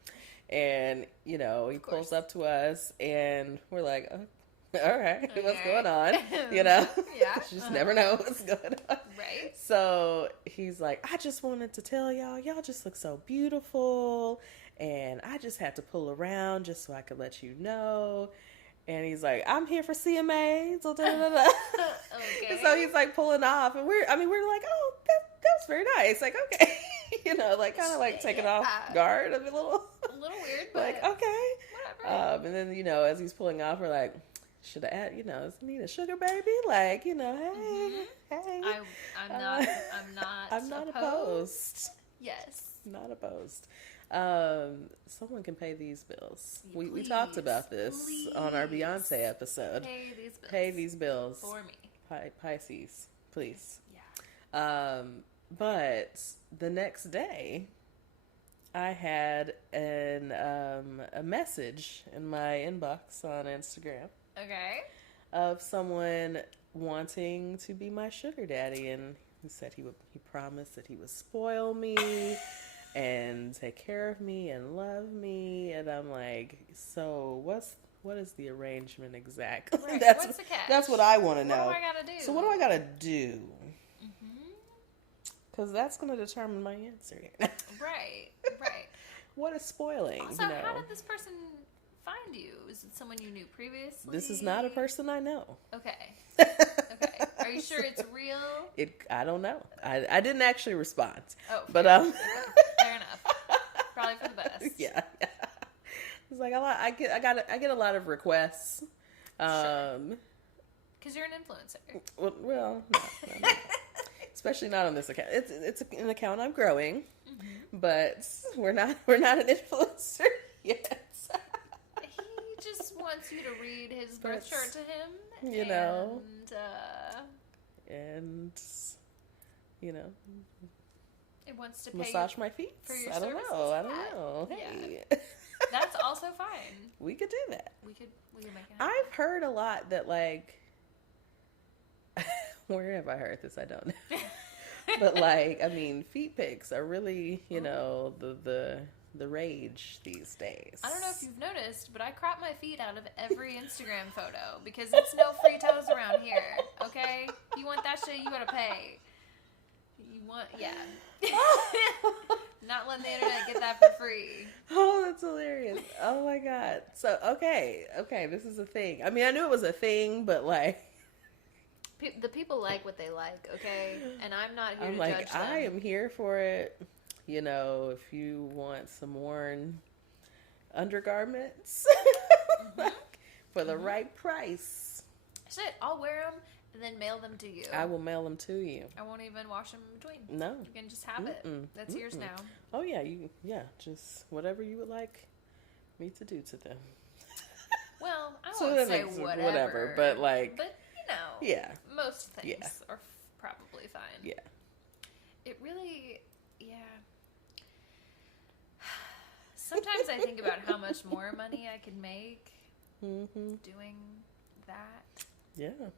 And, he pulls up to us, and we're like, oh, all right, what's going on? Yeah. You just never know what's going on. Right. So he's like, I just wanted to tell y'all just look so beautiful. And I just had to pull around just so I could let you know. And he's like, I'm here for CMA. So, okay. And so he's pulling off. And we're like, oh, that was very nice. Okay. Kind of taking off guard a little weird, but okay. Whatever. And then, as he's pulling off, we're like, should I add, is Nina sugar baby? Like, hey, hey. I'm not opposed. Yes. Not opposed. Someone can pay these bills. Please, we talked about this on our Beyonce episode. Pay these bills. For me. Pisces, please. Yeah. But the next day, I had a message in my inbox on Instagram. Okay. Of someone wanting to be my sugar daddy, and he said he promised that he would spoil me and take care of me and love me, and I'm like, so what is the arrangement exactly? Right. What's the catch? That's what I want to know. What do I gotta do? So what do I gotta do? Because that's going to determine my answer. Right. What is spoiling? Also, how did this person find you? Is it someone you knew previously? This is not a person I know. Okay. Are you sure it's real? I don't know. I didn't actually respond. Oh, but fair enough. Probably for the best. Yeah. It's like I get a lot of requests. Sure. Because you're an influencer. Well, no. Especially not on this account. It's an account I'm growing, but we're not an influencer yet. He just wants you to read his birth chart to him, and it wants to pay massage my feet for your I don't services. know. I don't know. Hey, that's also fine. We could do that. We could make it happen. I've heard a lot that like. Where have I heard this? I don't know. But feet pics are really, the rage these days. I don't know if you've noticed, but I crop my feet out of every Instagram photo because it's no free toes around here. Okay? If you want that shit, you gotta pay. Not letting the internet get that for free. Oh, that's hilarious. Oh my God. So, okay, this is a thing. I mean, I knew it was a thing, but like. The people like what they like, okay? And I'm not here to judge them. I am here for it. If you want some worn undergarments for the right price. Shit, I'll wear them and then mail them to you. I will mail them to you. I won't even wash them in between. No. You can just have it. That's yours now. Oh, yeah. Just whatever you would like me to do to them. Well, I won't say whatever. But like... yeah. Most things are probably fine. Yeah. It really, Sometimes I think about how much more money I could make doing that. Yeah.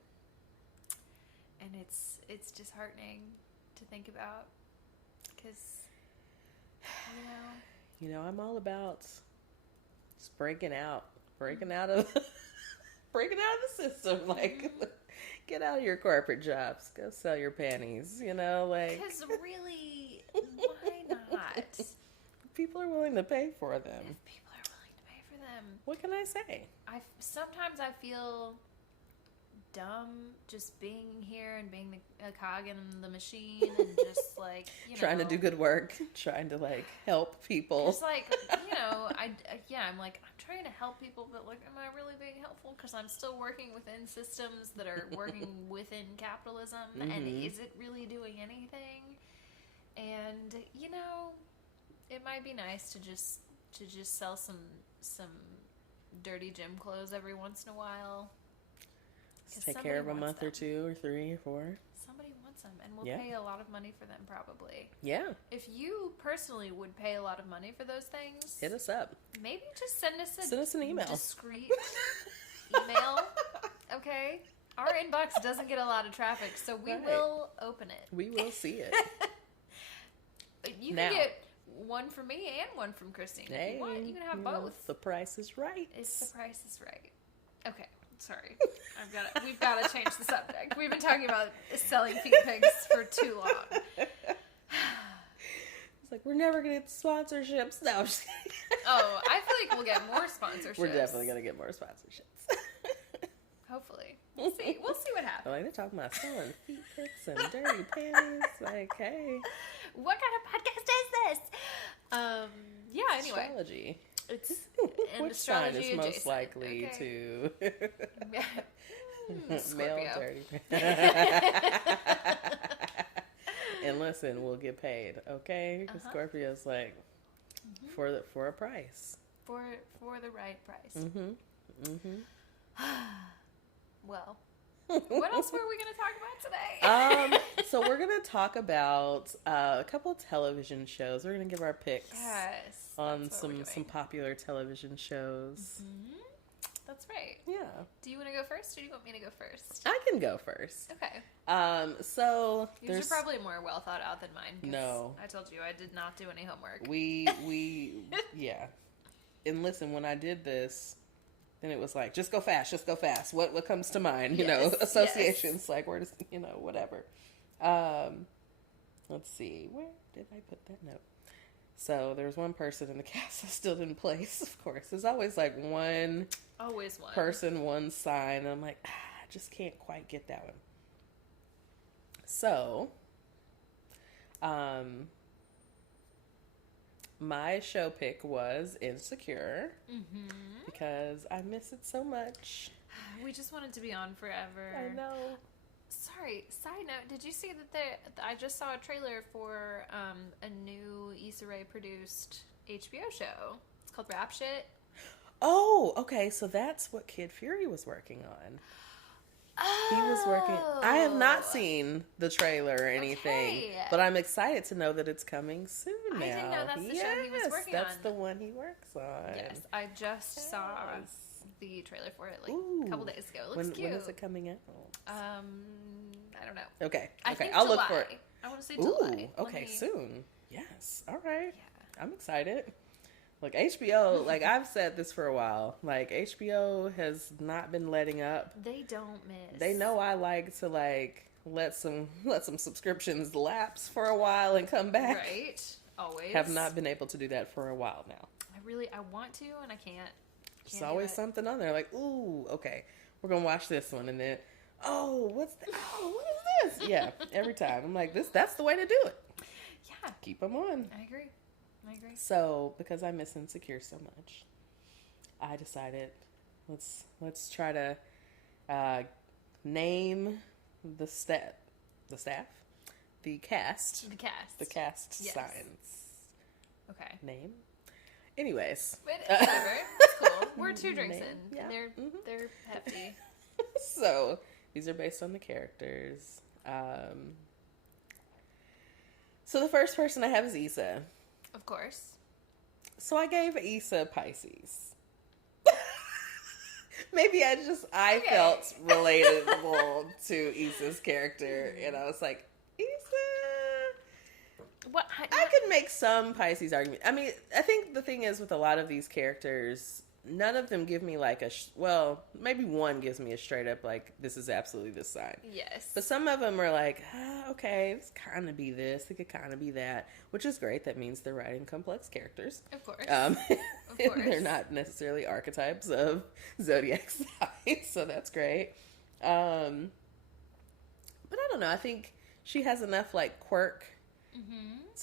And it's disheartening to think about because, I'm all about just breaking out of the system. Like, get out of your corporate jobs. Go sell your panties, Because really, why not? People are willing to pay for them. If people are willing to pay for them. What can I say? Sometimes I feel dumb just being here and being a cog in the machine and just like, trying to do good work, trying to like help people. It's like, I'm like, I'm trying to help people, but like, am I really being helpful? Because I'm still working within systems that are working within capitalism, and is it really doing anything? And it might be nice to just sell some dirty gym clothes every once in a while. Take care of a month or 2 or 3 or 4. Somebody wants them, and we'll pay a lot of money for them probably. Yeah. If you personally would pay a lot of money for those things, hit us up. Maybe just send us an email. Discreet email. Okay? Our inbox doesn't get a lot of traffic, so we will open it. We will see it. You can get one from me and one from Christine. If you want, you can have both. The price is right. The price is right. Okay. Sorry. We've got to change the subject. We've been talking about selling feet pics for too long. It's like, we're never going to get sponsorships. No, I'm just kidding. Oh, I feel like we'll get more sponsorships. We're definitely going to get more sponsorships. Hopefully. We'll see what happens. Like, they're talking about selling feet pics and dirty panties. Like, hey. What kind of podcast is this? Anyway. Astrology. It's Which sign is most likely to male dirty? And listen, we'll get paid, okay? Because Scorpio's like for a price, for the right price. Well, what else were we going to talk about today? So we're going to talk about a couple of television shows. We're going to give our picks on some popular television shows. That's right. Yeah. Do you want to go first, or do you want me to go first? I can go first. Okay. So yours are probably more well thought out than mine. No, I told you I did not do any homework. We yeah. And listen, when I did this, then it was like, just go fast. What comes to mind? You know, associations, like where does, whatever. Let's see, where did I put that note? So there was one person in the cast I still didn't place, of course. There's always like one person, one sign. And I'm like, I just can't quite get that one. So, my show pick was Insecure because I miss it so much. We just wanted to be on forever. I know. Sorry, side note, did you see that I just saw a trailer for a new Issa Rae produced HBO show? It's called Rap Shit. Oh, okay, so that's what Kid Fury was working on. He was working. I have not seen the trailer or anything, but I'm excited to know that it's coming soon now. I didn't know that's the show he was working on. That's the one he works on. Yes, I just saw the trailer for it a couple days ago. It looks cute. When is it coming out? I don't know. Okay. I think I'll July. Look for it. I want to say July. Okay, soon. Yes. All right. Yeah. I'm excited. Like HBO, like I've said this for a while, like HBO has not been letting up. They don't miss. They know I like to like let some subscriptions lapse for a while and come back. Right. Always. Have not been able to do that for a while now. I want to and I can't. There's always something on there like, ooh, okay, we're gonna watch this one, and then, what is this? Yeah, every time I'm like, that's the way to do it. Yeah. Keep them on. I agree. So, because I miss Insecure so much, I decided let's try to name the cast Yes. signs. Okay. Name. Anyways, whatever. It's cool. We're 2 drinks in. Yeah. They're hefty. So these are based on the characters. So the first person I have is Issa. Of course. So I gave Issa Pisces. Maybe I felt relatable to Issa's character, and I was like, Issa. What? I could make some Pisces argument. I mean, I think the thing is with a lot of these characters, none of them give me like maybe one gives me a straight up like, this is absolutely this sign. Yes. But some of them are like, okay, this kind of be this, it could kind of be that, which is great. That means they're writing complex characters. Of course. Of course. They're not necessarily archetypes of zodiac signs, so that's great. But I don't know. I think she has enough like quirk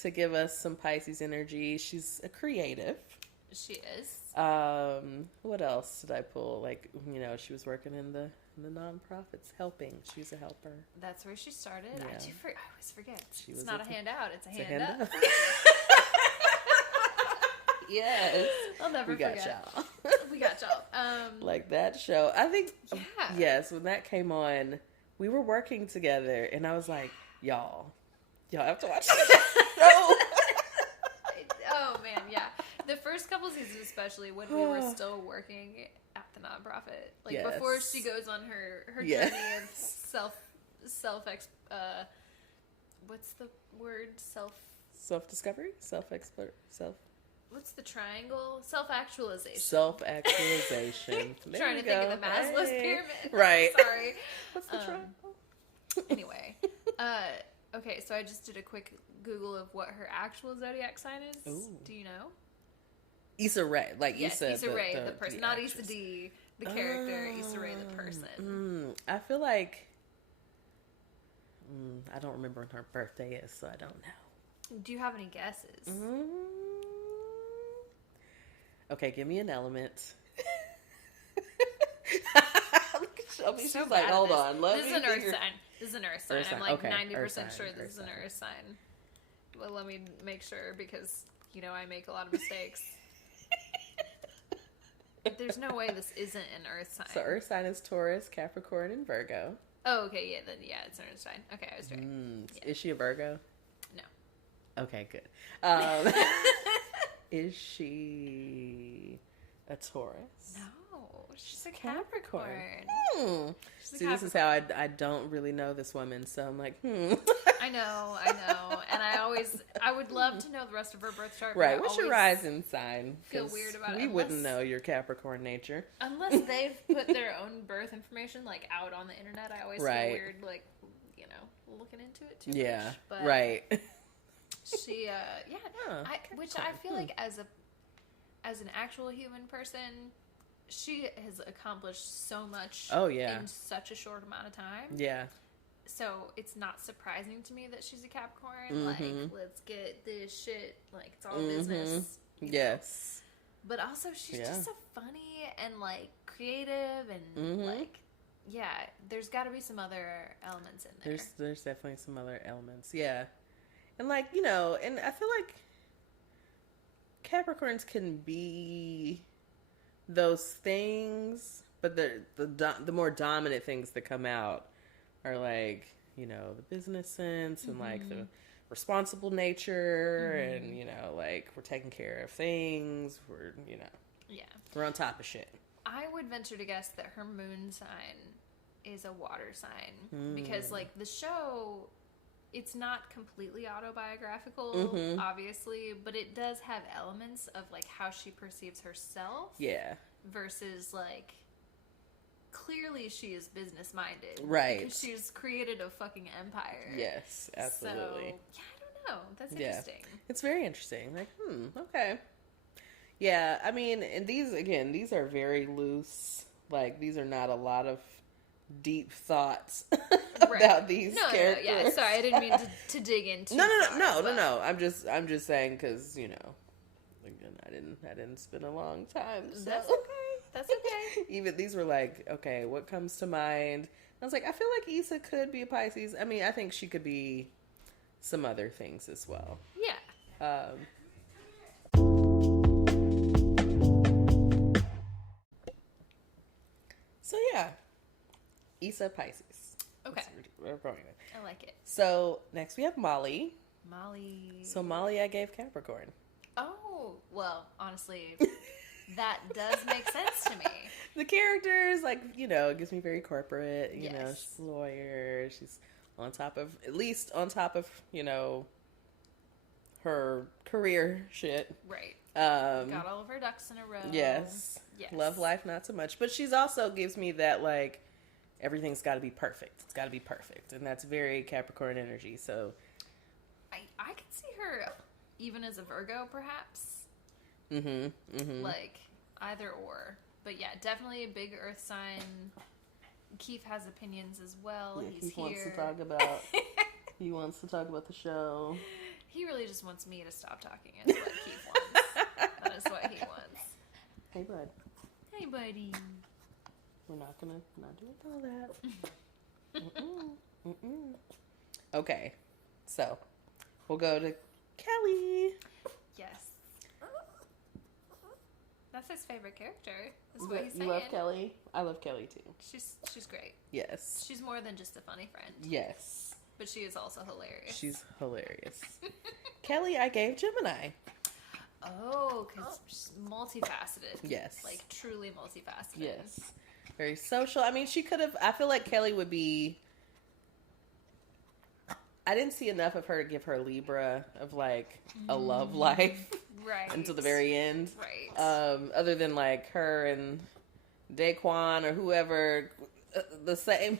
to give us some Pisces energy. She's a creative. She is. What else did I pull? Like, she was working in the nonprofits, helping. She's a helper. That's where she started. Yeah. I always forget. It's not a handout. It's a hand up. Yes. I'll never forget. We got y'all. Like that show. I think, yes, when that came on, we were working together, and I was like, y'all have to watch this show. Oh, man, yeah. The first couple seasons, especially when we were still working at the nonprofit, like before she goes on her journey of what's the word? Self-discovery? What's the triangle? Self-actualization. There Trying to think of the Maslow's pyramid. Right. Sorry. What's the triangle? Anyway, okay, so I just did a quick Google of what her actual zodiac sign is. Ooh. Do you know? Issa Rae, like Issa Rae, the person, not Issa Dee, the character. Issa Rae, the person. I feel like I don't remember when her birthday is, so I don't know. Do you have any guesses? Okay, give me an element. Shelby, So she's like, hold on. This is an earth sign. This is an earth sign. I'm like okay. 90% sure this is an earth sign. Well, let me make sure because, I make a lot of mistakes. There's no way this isn't an earth sign. So earth sign is Taurus, Capricorn, and Virgo. Oh, okay. Yeah, then it's an earth sign. Okay, I was right. Yeah. Is she a Virgo? No. Okay, good. Is she a Taurus? No, she's a Capricorn. See, this is how I don't really know this woman, so I'm like, I know. And I would love to know the rest of her birth chart. Right, what's your rising sign? Feel weird about it. We wouldn't know your Capricorn nature. Unless they've put their own birth information, out on the internet, I always feel weird, looking into it too much. But right. She, I feel like as an actual human person, she has accomplished so much in such a short amount of time. Yeah. So it's not surprising to me that she's a Capricorn. Let's get this shit. It's all business. Yes. But also, she's just so funny and, creative and, there's got to be some other elements in there. There's definitely some other elements. Yeah. And, and I feel like Capricorns can be those things, but the more dominant things that come out are the business sense and the responsible nature and we're taking care of things, we're on top of shit. I would venture to guess that her moon sign is a water sign because the show, it's not completely autobiographical, obviously, but it does have elements of how she perceives herself. Yeah. Versus clearly she is business minded. Right. Because she's created a fucking empire. Yes, absolutely. So, I don't know. That's interesting. It's very interesting. Okay. Yeah, I mean, and these are very loose. These are not a lot of deep thoughts about these characters. No, yeah. Sorry, I didn't mean to dig into. No. I'm just saying because again, I didn't spend a long time. So. That's okay. Even these were okay, what comes to mind? I was I feel like Issa could be a Pisces. I mean, I think she could be some other things as well. Yeah. So yeah, Issa Pisces. Okay. We're going in. I like it. So next we have Molly. So Molly, I gave Capricorn. Oh, well, honestly, that does make sense to me. The characters, it gives me very corporate. You know, she's a lawyer. She's on top of her career shit. Right. Got all of her ducks in a row. Yes. Love life, not so much. But she's also gives me that, everything's got to be perfect. It's got to be perfect. And that's very Capricorn energy. So I could see her even as a Virgo, perhaps. Either or. But yeah, definitely a big earth sign. Keith has opinions as well. Yeah, He's Keith here. He wants to talk about the show. He really just wants me to stop talking. Is what Keith wants. That is what he wants. Hey, bud. Hey, buddy. We're not doing all that. Okay, so we'll go to Kelly. Yes. That's his favorite character. Is what he's saying. You love Kelly? I love Kelly too. She's great. Yes. She's more than just a funny friend. Yes. But she is also hilarious. She's hilarious. Kelly, I gave Gemini. Oh, because she's multifaceted. Yes. Truly multifaceted. Yes. Very social. I mean, she could have... I feel like Kelly would be... I didn't see enough of her to give her Libra of, a love life. Right. Until the very end. Right. Other than, her and Daquan or whoever... the same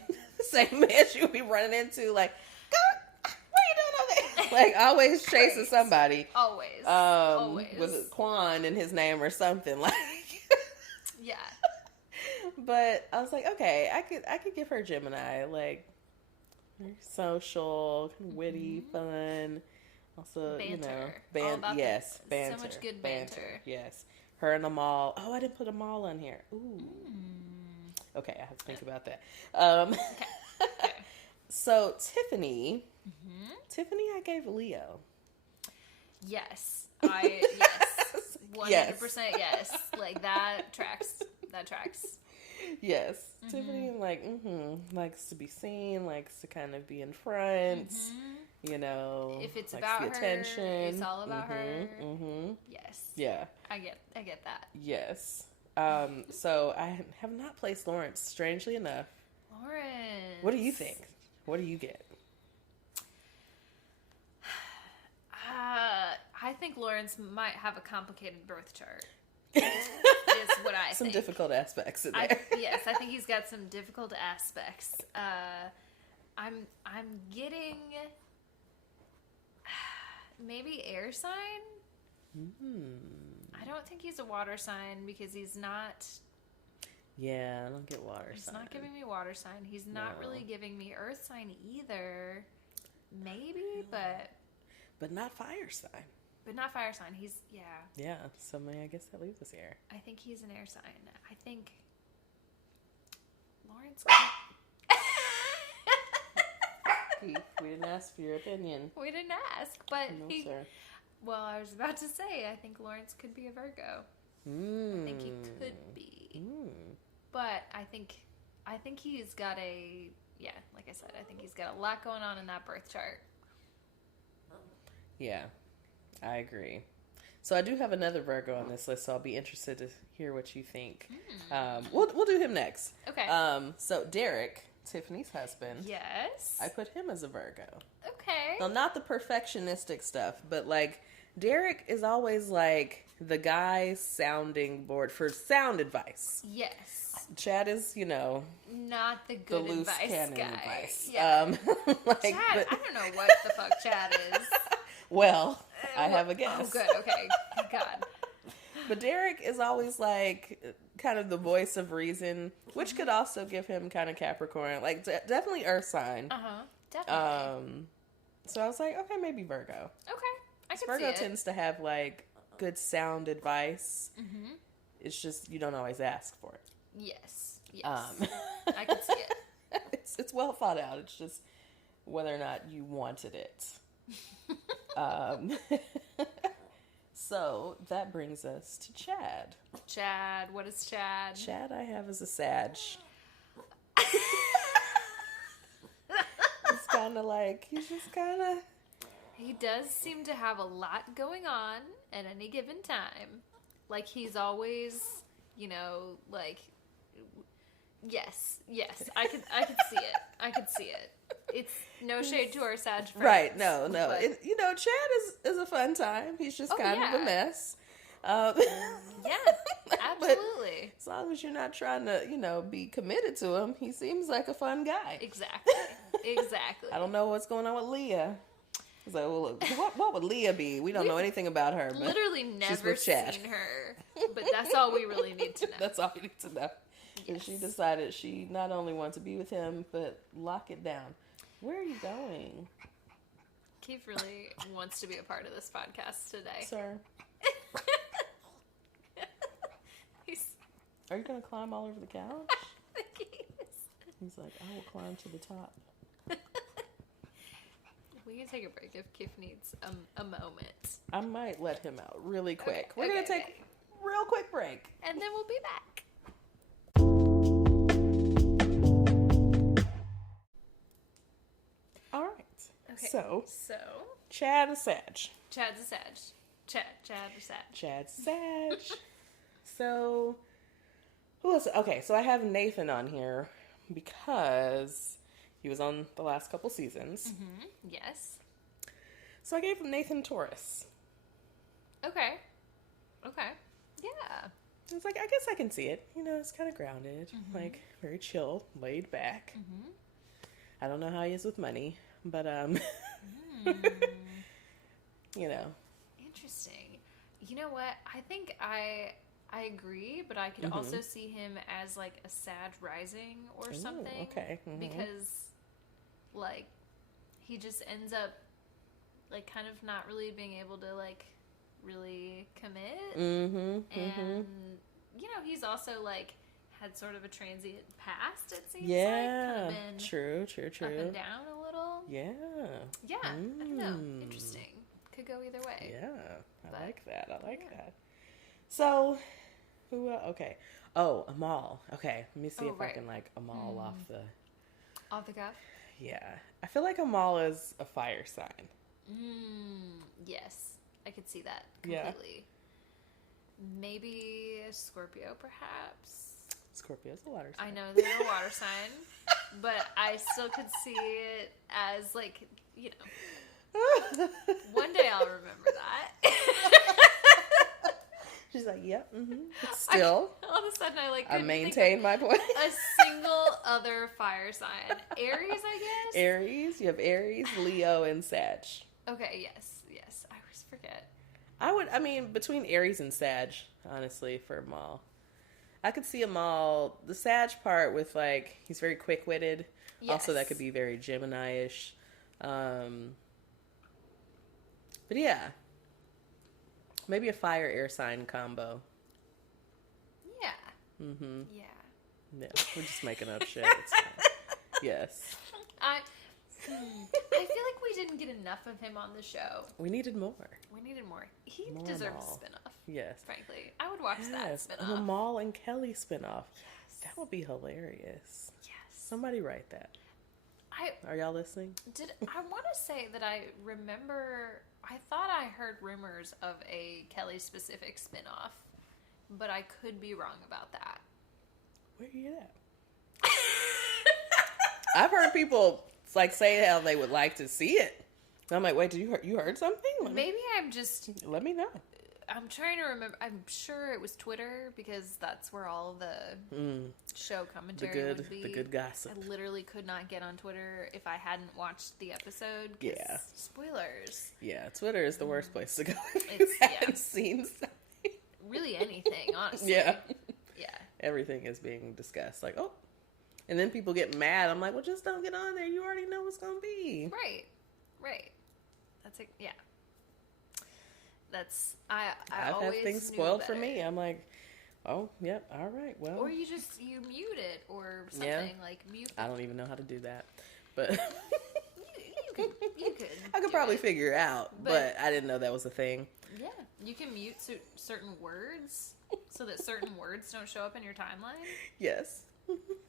man she would be running into, what are you doing over there? Always chasing somebody. Always. Always. Was it Quan in his name or something? Yeah. But I was okay, I could give her Gemini, very social, witty, fun. Also, banter. Banter. So much good banter. Yes. her in the mall. Oh, I didn't put a mall on here. Ooh. Okay, I have to think about that. Okay. So Tiffany, I gave Leo. Yes. Yes. 100% yes. Like, that tracks. That tracks. Yes. Tiffany, likes to be seen, likes to kind of be in front, you know. If it's likes about the her, attention. it's all about her. Yes. Yeah. I get that. Yes. So I have not placed Lawrence, strangely enough. Lawrence. What do you think? What do you get? I think Lawrence might have a complicated birth chart. Is what I think. Some difficult aspects in there. Yes, I think he's got some difficult aspects. I'm getting maybe air sign. I don't think he's a water sign because he's not. Yeah, I don't get water sign. He's not giving me water sign. He's not really giving me earth sign either. Maybe, but not fire sign. But not fire sign. He's Yeah. So I guess that leaves us here. I think he's an air sign. I think Lawrence. Keith, we didn't ask for your opinion. We didn't ask, but No, he. sir. Well, I was about to say I think Lawrence could be a Virgo. I think he could be. But I think he's got like I said, I think he's got a lot going on in that birth chart. Yeah, I agree. So I do have another Virgo on this list, so I'll be interested to hear what you think. We'll do him next. Okay. So Derek, Tiffany's husband. Yes. I put him as a Virgo. Okay. Well, not the perfectionistic stuff, but like Derek is always like the guy's sounding board for sound advice. Yes. Chad is, not the the good loose advice cannon guy. advice. Yeah. Like, Chad, but, I don't know what the fuck Chad is. well, I have a guess. Oh, good. Okay. Thank God. But Derek is always like kind of the voice of reason, which could also give him kind of Capricorn, like definitely Earth sign. Definitely. So I was like, okay, maybe Virgo. Okay, I can Virgo see it. tends to have like good sound advice. It's just you don't always ask for it. Yes. I can see it. It's well thought out. It's just whether or not you wanted it. So that brings us to Chad. Chad, what is Chad? Chad I have as a Sag. It's kind of like, he's just kind of... He does seem to have a lot going on at any given time. Like, he's always, like... Yes, I could see it. I could see it. It's no shade to our Sag friends. Right, no. But... Chad is a fun time. He's just kind of a mess. Yeah, absolutely. As long as you're not trying to, be committed to him, he seems like a fun guy. Exactly. I don't know what's going on with Leah. So, what would Leah be? We don't know anything about her. But literally never seen her. But that's all we really need to know. That's all we need to know. Yes. And she decided she not only wants to be with him, but lock it down. Where are you going? Keith really wants to be a part of this podcast today. Sir. Are you going to climb all over the couch? I think he is. He's like, I will climb to the top. We can take a break if Keith needs a moment. I might let him out really quick. We're going to take a real quick break. And then we'll be back. All right. Okay. So Chad is Sag. Chad's a Sag. Chad or Sag. Chad's Sag. So, who else? Okay, so I have Nathan on here because he was on the last couple seasons. Yes. So I gave him Nathan Taurus. Okay. Yeah. I was like, I guess I can see it. It's kind of grounded, like very chill, laid back. I don't know how he is with money, but Interesting. You know what? I think I agree, but I could also see him as like a Sag rising or something. Okay. Because like he just ends up like kind of not really being able to like really commit. Mm-hmm. And, you know, he's also, like, had sort of a transient past, it seems like. Yeah. Kind of been True. up and down a little. Yeah. Yeah. I don't know. Interesting. Could go either way. Yeah. I like that. So, who, okay. Oh, Amal. Okay. Let me see if I can, like, Amal Off the cuff? Yeah. I feel like Amal is a fire sign. Yes. I could see that completely. Yeah. Maybe a Scorpio, perhaps. Scorpio's a water sign. I know they're a water sign, but I still could see it as, like, you know, one day I'll remember that. She's like, yep, Still. All of a sudden, I maintain my point. A single other fire sign. Aries, I guess? Aries. You have Aries, Leo, and Sag. Okay, yes. I always forget. I mean, between Aries and Sag, honestly, for Amal. I could see Amal, the Sag part with, like, he's very quick-witted. Yes. Also, that could be very Gemini-ish. But yeah. Maybe a fire-air sign combo. Yeah. Mm-hmm. Yeah. Yeah, we're just making up shit. It's fine. Yes. I feel like we didn't get enough of him on the show. We needed more. He more deserves Amal. a spinoff. Yes. Frankly. I would watch that spinoff. An Amal and Kelly spinoff. Yes. That would be hilarious. Yes. Somebody write that. Are y'all listening? I want to say that I remember, I thought I heard rumors of a Kelly specific spinoff, but I could be wrong about that. Where you at? I've heard people like say how they would like to see it. I'm like, wait, you heard something? Maybe I'm just... Let me know. I'm trying to remember. I'm sure it was Twitter because that's where all the show commentary would be. The good gossip. I literally could not get on Twitter if I hadn't watched the episode. Yeah. Spoilers. Yeah, Twitter is the worst place to go if you haven't seen something. Really anything, honestly. Yeah. Yeah. Everything is being discussed. Like, oh. And then people get mad. I'm like, well, just don't get on there. You already know what's going to be. Right. That's it. Yeah. I've had things spoiled for me. I'm like, oh, yep, all right, well. Or you mute it or something, like mute. I don't even know how to do that, but you could. I could probably figure it out, but I didn't know that was a thing. Yeah, you can mute certain words so that certain words don't show up in your timeline. Yes,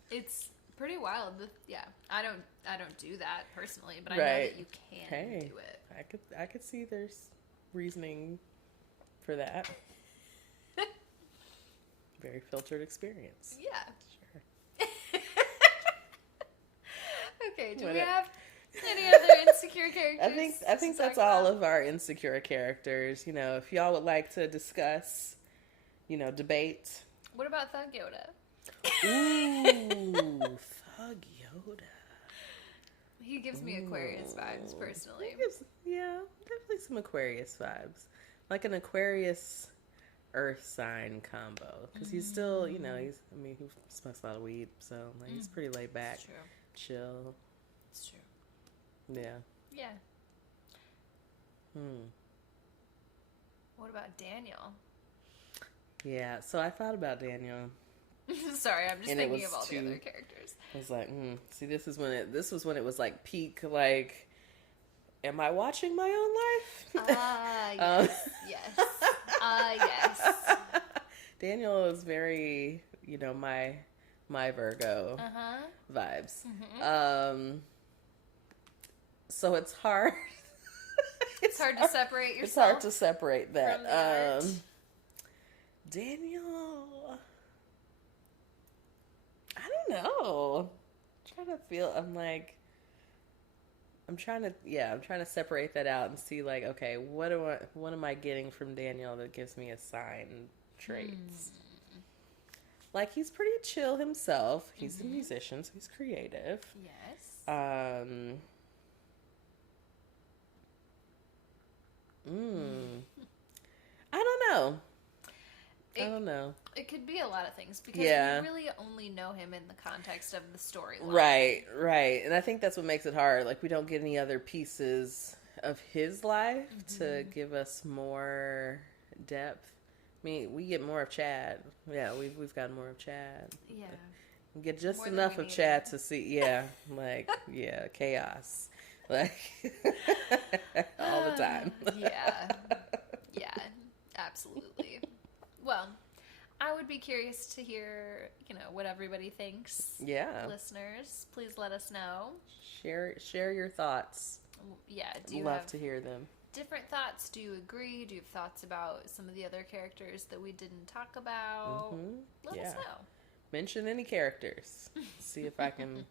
it's pretty wild. Yeah, I don't do that personally, but I know that you can do it. I could see there's reasoning for that. Very filtered experience. Yeah. Sure. Okay, do we have any other insecure characters? I think that's all of our insecure characters. You know, if y'all would like to discuss, you know, debate. What about Thug Yoda? Ooh, Thug Yoda. He gives me Aquarius vibes, personally. Definitely some Aquarius vibes. Like an Aquarius Earth sign combo. Because he's still, you know, he smokes a lot of weed, so like, he's pretty laid back. It's true. Chill. It's true. Yeah. Yeah. What about Daniel? Yeah, so I thought about Daniel. Sorry, I'm just thinking of all the other characters. I was like, see, this was when it was like peak, like, am I watching my own life? Yes. Daniel is very, you know, my Virgo vibes. Mm-hmm. So it's hard. It's hard to separate yourself. It's hard to separate that. From the art. Daniel. I don't know. I'm trying to separate that out and see, like, okay, what am I getting from Daniel that gives me a sign traits? Like, he's pretty chill himself. He's a musician, so he's creative. Yes. I don't know. I don't know. It could be a lot of things because we really only know him in the context of the storyline. Right. And I think that's what makes it hard. Like, we don't get any other pieces of his life to give us more depth. I mean, we get more of Chad. Yeah, we've got more of Chad. Yeah. We get just enough of Chad to see, chaos. Like, all the time. Yeah, absolutely. Well, I would be curious to hear, what everybody thinks. Yeah. Listeners, please let us know. Share your thoughts. Yeah, do you love to hear them. Different thoughts? Do you agree? Do you have thoughts about some of the other characters that we didn't talk about? Let us know. Mention any characters. See if I can,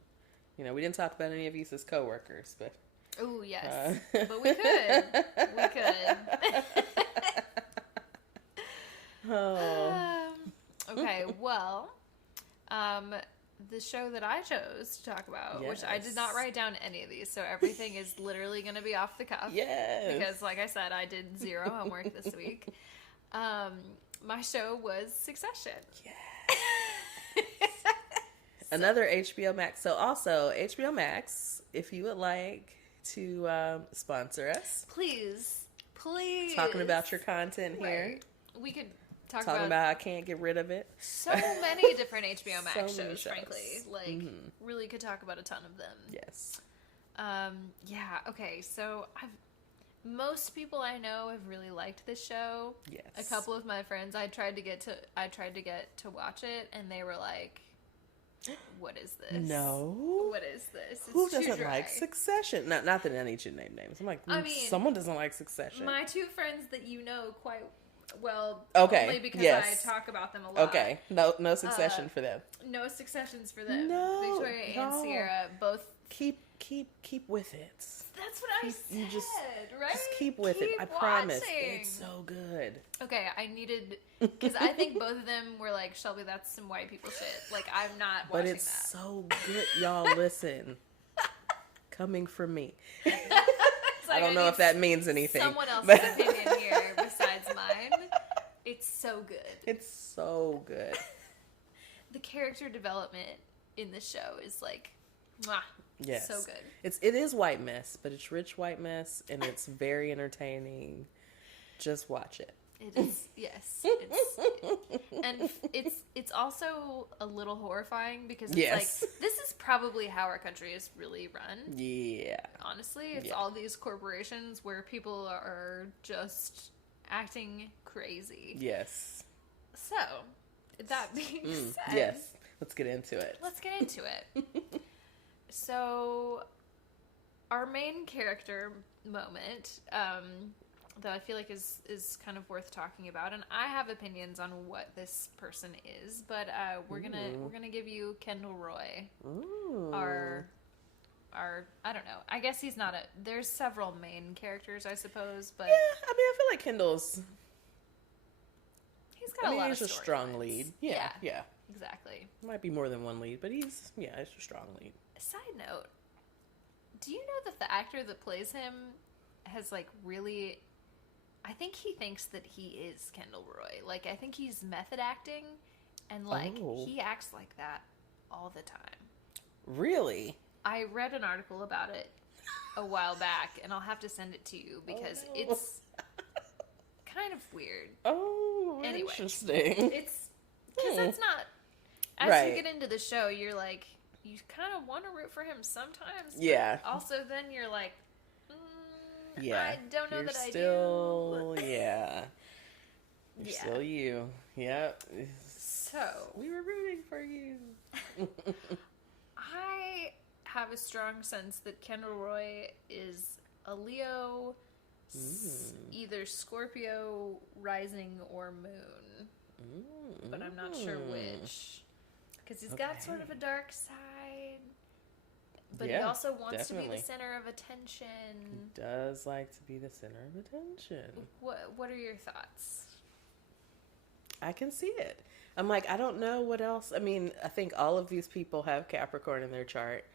we didn't talk about any of Issa's coworkers, but. Oh, yes. But we could. We could. Okay, well, the show that I chose to talk about, which I did not write down any of these, so everything is literally going to be off the cuff. Yes. Because, like I said, I did 0 homework this week. My show was Succession. Yes. Another HBO Max. So also, HBO Max, if you would like to sponsor us. Please. Talking about your content here. We could talking about how I can't get rid of it. So many different HBO Max shows, frankly. Like, really could talk about a ton of them. Yes. Okay, so most people I know have really liked this show. Yes. A couple of my friends I tried to get to watch it, and they were like, what is this? No. What is this? It's Who doesn't like Succession? Not that I need you to name names. I'm like, someone doesn't like Succession. My 2 friends that you know quite well, okay. Only because I talk about them a lot. Okay. No Succession for them. No Successions for them. No. Victoria and Sierra both keep with it. That's what I said, right? Just keep with it. I promise. It's so good. Okay, I needed, because I think both of them were like, Shelby, that's some white people shit. Like, I'm not watching that. But it's so good. Y'all listen. Coming from me. I don't know if that means anything. Someone else's opinion here besides mine. It's so good. It's so good. The character development in the show is like, mwah. Yes. So good. It is white mess, but it's rich white mess, and it's very entertaining. Just watch it. It is, yes. It's also a little horrifying because it's like, this is probably how our country is really run. Yeah. Honestly, it's all these corporations where people are just acting crazy. Yes. So, that being said. Yes. Let's get into it. So, our main character moment, that I feel like is kind of worth talking about, and I have opinions on what this person is, but we're gonna give you Kendall Roy, our I don't know. I guess he's not there's several main characters, I suppose, but yeah, I mean, I feel like Kendall's. He's got a lot of he's a strong lead. Yeah. Exactly. Might be more than one lead, but he's a strong lead. Side note, do you know that the actor that plays him has like really, I think he thinks that he is Kendall Roy. Like, I think he's method acting, and like he acts like that all the time. Really? I read an article about it a while back, and I'll have to send it to you because it's kind of weird. Oh, anyway, interesting. It's because that's not, as you get into the show, you're like, you kind of want to root for him sometimes. But also, then you're like, I don't know that I do. Yeah. You're still you. Yep. So, we were rooting for you. I have a strong sense that Kendall Roy is a Leo, either Scorpio, rising, or moon. But I'm not sure which. Because he's got sort of a dark side. But he also wants to be the center of attention. He does like to be the center of attention. What are your thoughts? I can see it. I'm like, I don't know what else. I mean, I think all of these people have Capricorn in their chart.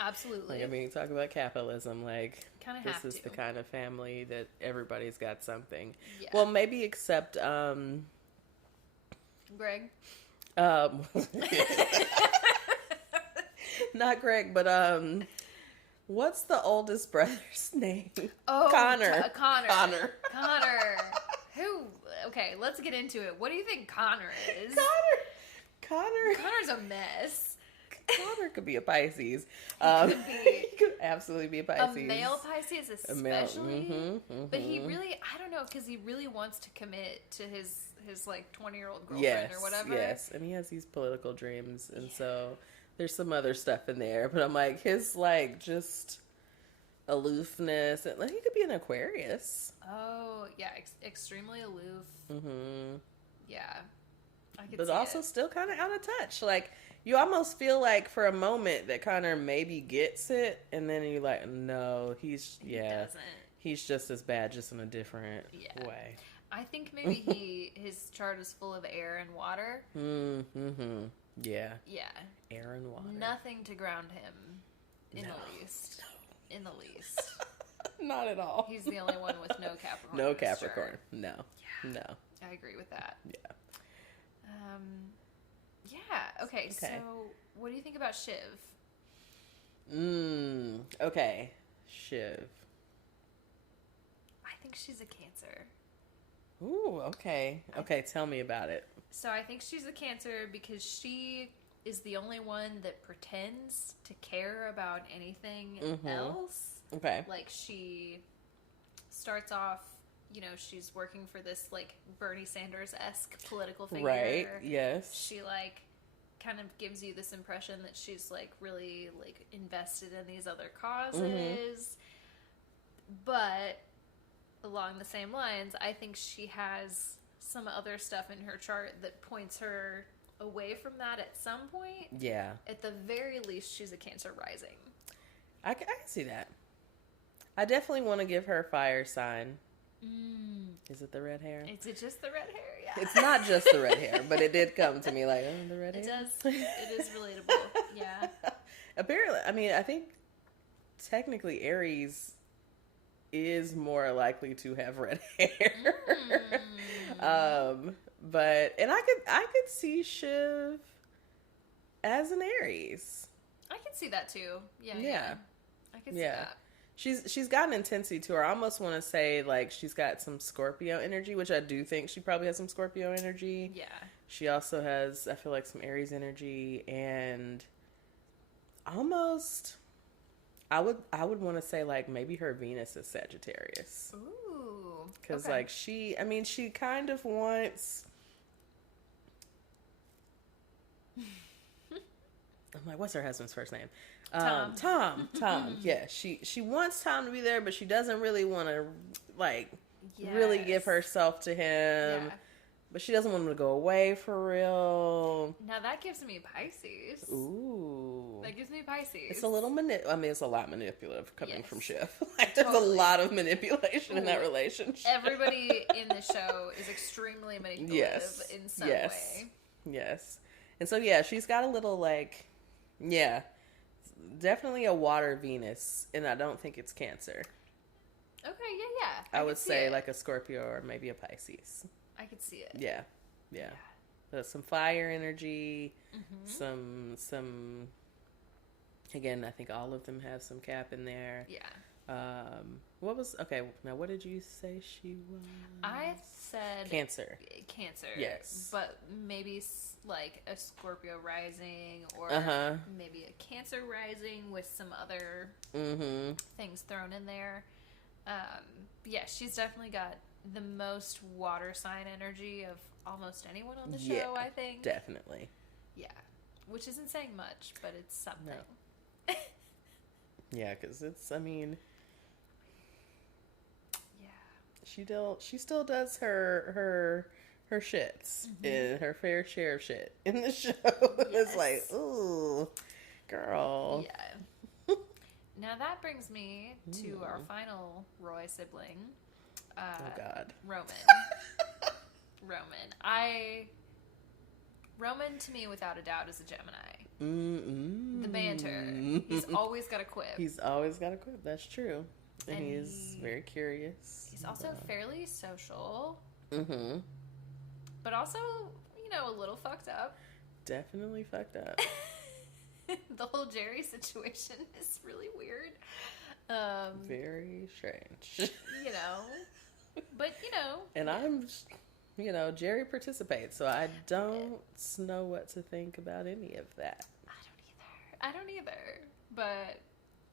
Absolutely. Like, I mean, talk about capitalism. Like, this is the kind of family that everybody's got something. Yeah. Well, maybe except Greg. Not Greg, but What's the oldest brother's name? Oh, Connor. Connor. Who? Okay, let's get into it. What do you think Connor is? Connor's a mess. Connor could be a Pisces. He could absolutely be a Pisces. A male Pisces especially. But he really, I don't know, because he really wants to commit to his like 20-year-old girlfriend or whatever. Yes, and he has these political dreams, and so there's some other stuff in there. But I'm like, his like just aloofness, and like, he could be an Aquarius. Oh yeah, extremely aloof. Mm-hmm. Yeah, I could. But see also it. still kind of out of touch. Like you almost feel like for a moment that Connor maybe gets it, and then you're like, no, he doesn't. He's just as bad, just in a different way. I think maybe his chart is full of air and water. Mm-hmm. Yeah. Yeah. Air and water. Nothing to ground him in the least. No. In the least. Not at all. He's the only one with no Capricorn. No Capricorn. No. Yeah. No. I agree with that. Yeah. Yeah. Okay. So, what do you think about Shiv? Okay. Shiv. I think she's a Cancer. Ooh, okay. Okay, tell me about it. So I think she's a Cancer because she is the only one that pretends to care about anything else. Okay. Like she starts off, she's working for this like Bernie Sanders-esque political figure. Right, yes. She like kind of gives you this impression that she's like really like invested in these other causes. But along the same lines, I think she has some other stuff in her chart that points her away from that at some point. Yeah. At the very least, she's a Cancer rising. I can see that. I definitely want to give her fire sign. Is it the red hair? Is it just the red hair? Yeah. It's not just the red hair, but it did come to me like, oh, the red hair. It does. It is relatable. Yeah. Apparently, I mean, I think technically Aries is more likely to have red hair. But I could see Shiv as an Aries. I can see that too. Yeah. I can see that. She's got an intensity to her. I almost want to say like she's got some Scorpio energy, which I do think she probably has some Scorpio energy. Yeah. She also has, I feel like, some Aries energy, and almost I would want to say like maybe her Venus is Sagittarius. Ooh. Because like she kind of wants. I'm like, what's her husband's first name? Tom. Yeah, she wants Tom to be there, but she doesn't really want to like really give herself to him. Yeah. But she doesn't want him to go away for real. Now that gives me Pisces. Ooh. That gives me Pisces. It's a little it's a lot manipulative coming from Shiv. Like there's a lot of manipulation in that relationship. Everybody in the show is extremely manipulative in some way. Yes. And so she's got a little like definitely a water Venus, and I don't think it's Cancer. Okay, yeah. I would say like a Scorpio or maybe a Pisces. I could see it. Yeah. Some fire energy, some. Again, I think all of them have some Cap in there. Yeah. Now what did you say she was? I said Cancer. Yes. But maybe like a Scorpio rising or maybe a Cancer rising with some other things thrown in there. She's definitely got the most water sign energy of almost anyone on the show, I think. Definitely. Yeah. Which isn't saying much, but it's something. No. Yeah, because it's, I mean... Yeah. She still does her shits. And her fair share of shit in the show. It's like, ooh, girl. Yeah. Now that brings me to our final Roy sibling. Oh God, Roman. Roman to me, without a doubt, is a Gemini. The banter. He's always got a quip. That's true. And he's very curious. He's also fairly social. Mm-hmm. But also, a little fucked up. Definitely fucked up. the whole Jerry situation is really weird. Very strange. But, And I'm, Jerry participates, so I don't know what to think about any of that. I don't either. But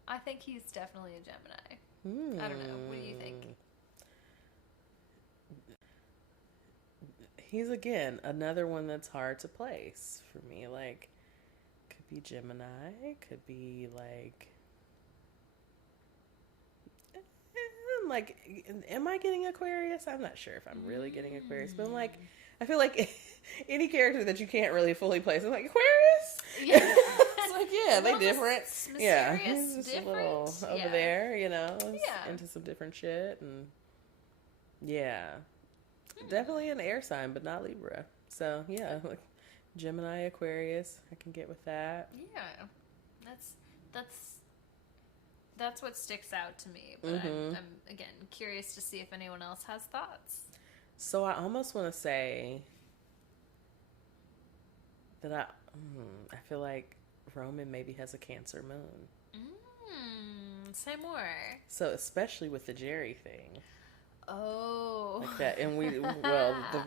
I think he's definitely a Gemini. I don't know. What do you think? He's, again, another one that's hard to place for me. Like, could be Gemini, could be, like, am I getting Aquarius? I'm not sure if I'm really getting Aquarius, but I'm like, I feel like any character that you can't really fully place, I'm like, Aquarius? Yeah. It's like, yeah, they different. Yeah, he's just different. a little over there, into some different shit. And yeah, definitely an air sign, but not Libra. So yeah, like Gemini, Aquarius, I can get with that. Yeah, that's what sticks out to me. But I'm again curious to see if anyone else has thoughts. So I almost want to say that I feel like Roman maybe has a Cancer moon. Say more. So especially with the Jerry thing. Oh. Like that. And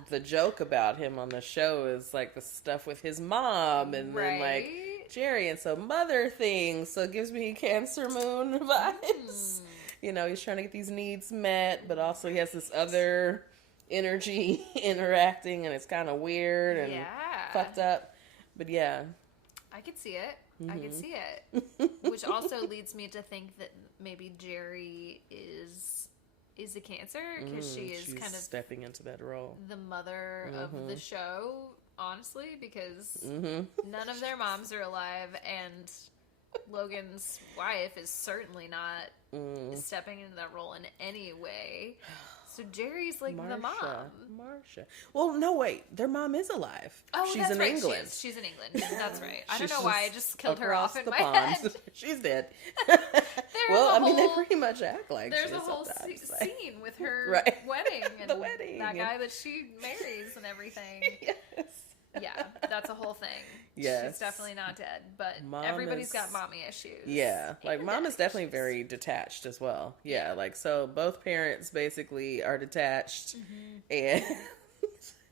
the joke about him on the show is like the stuff with his mom and then like Jerry, and so mother things. So it gives me Cancer moon vibes. He's trying to get these needs met, but also he has this other energy interacting, and it's kind of weird and fucked up. But yeah. I could see it. I could see it. Which also leads me to think that maybe Jerry is a Cancer, because she's kind of stepping into that role. The mother of the show, honestly, because none of their moms are alive, and Logan's wife is certainly not stepping into that role in any way. So Jerry's like the mom. Marsha. Well, no, wait. Their mom is alive. Oh, she's that's in right. England. She's in England. That's right. I don't know why I just killed her off in my pond. head. She's dead. They pretty much act like there's she is a whole scene with her wedding and the wedding, that guy that she marries and everything. Yes. Yeah, that's a whole thing. Yes. She's definitely not dead, but everybody's got mommy issues. Yeah, like mom is definitely very detached as well. Yeah, like so both parents basically are detached, and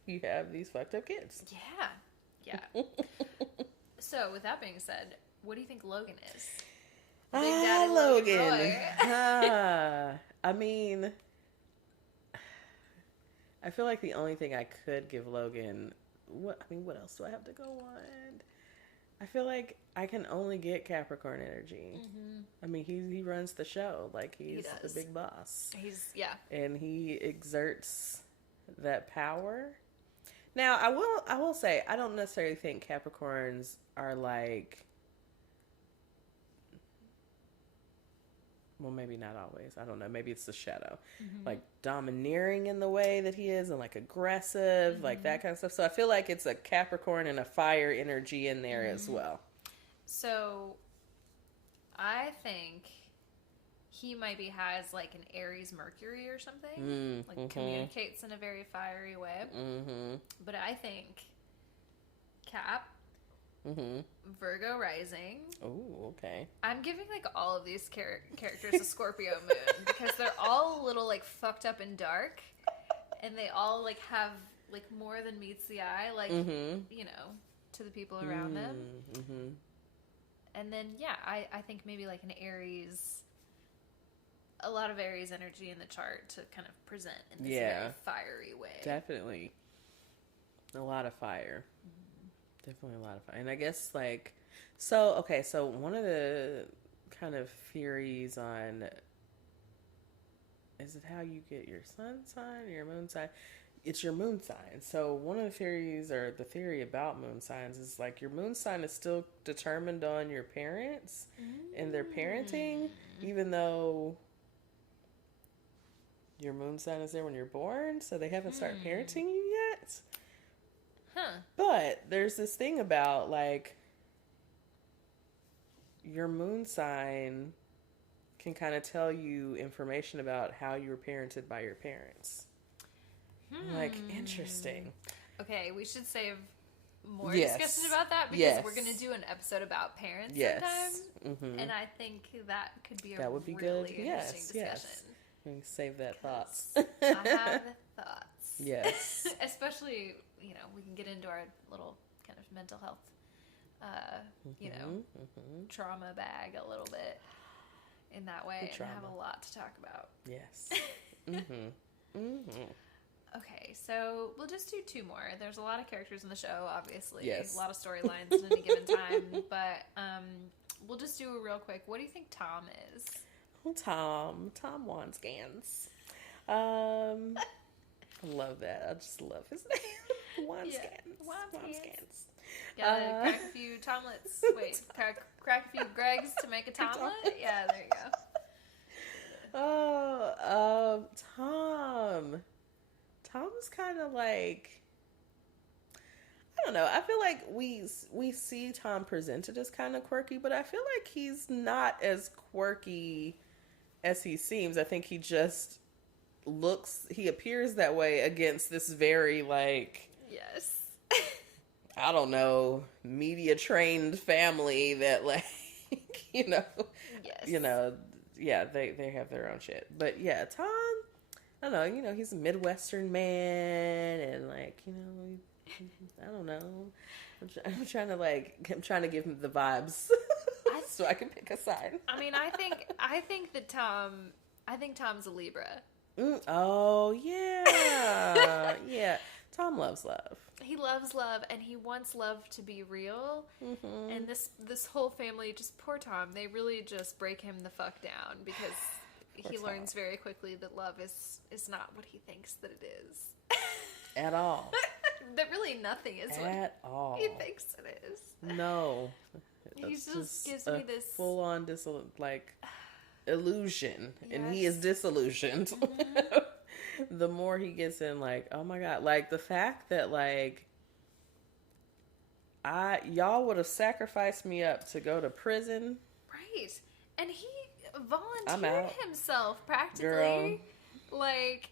you have these fucked up kids. Yeah. So with that being said, what do you think Logan is? Big Daddy Logan. I mean, I feel like the only thing I could give Logan. What else do I have to go on? I feel like I can only get Capricorn energy. I mean, he runs the show. Like, he's the big boss. And he exerts that power. Now, I will say, I don't necessarily think Capricorns are like, well, maybe not always. I don't know. Maybe it's the shadow. Like domineering in the way that he is and like aggressive, like that kind of stuff. So I feel like it's a Capricorn and a fire energy in there as well. So I think he maybe has like an Aries Mercury or something. Like communicates in a very fiery way. But I think Cap, Virgo rising. Oh, okay. I'm giving like all of these characters a Scorpio moon because they're all a little like fucked up and dark, and they all like have like more than meets the eye, like to the people around them. And then I think maybe like an Aries, a lot of Aries energy in the chart to kind of present in this very fiery way. Definitely, a lot of fire. Definitely a lot of fun. And I guess, like, so one of the kind of theories on, is it how you get your sun sign or your moon sign? It's your moon sign. So one of the theories, or the theory about moon signs, is like your moon sign is still determined on your parents and their parenting, even though your moon sign is there when you're born, so they haven't started parenting you yet. But there's this thing about, like, your moon sign can kind of tell you information about how you were parented by your parents. Like, interesting. Okay, we should save more Yes. discussion about that, because Yes. we're going to do an episode about parents Yes. sometime. Mm-hmm. And I think that could be a That would be really good. interesting Yes, discussion. yes. We can save that thought. I have thoughts. Yes. Especially, we can get into our little kind of mental health, trauma bag a little bit in that way, and have a lot to talk about. Yes. Mm-hmm. Mm-hmm. Okay, so we'll just do 2 more. There's a lot of characters in the show, obviously. Yes. A lot of storylines at any given time, but we'll just do a real quick. What do you think Tom is? Oh, Tom Wanskans. I love that. I just love his name. Wanskans. Wanskans. Gotta crack a few Tomlets. Wait, crack a few Gregs to make a Tomlet? Yeah, there you go. Oh, Tom. Tom's kind of like, I don't know. I feel like we see Tom presented as kind of quirky, but I feel like he's not as quirky as he seems. I think he just he appears that way against this very, like, yes, I don't know, media trained family that, like, yes, yeah, they have their own shit. But yeah, Tom, I don't know, he's a Midwestern man, and, like, I don't know. I'm trying to give him the vibes so I can pick a side. I mean, I think that Tom's a Libra. Oh, yeah. Yeah. Tom loves love. He loves love, and he wants love to be real. Mm-hmm. And this whole family, just poor Tom, they really just break him the fuck down, because he learns very quickly that love is not what he thinks that it is. At all. That really nothing is what all he thinks it is. No. He just gives me this full-on illusion, yes. And he is disillusioned. Mm-hmm. The more he gets in, like, oh my God, like, the fact that, like, y'all would have sacrificed me up to go to prison. Right. And he volunteered himself, practically. Girl. Like,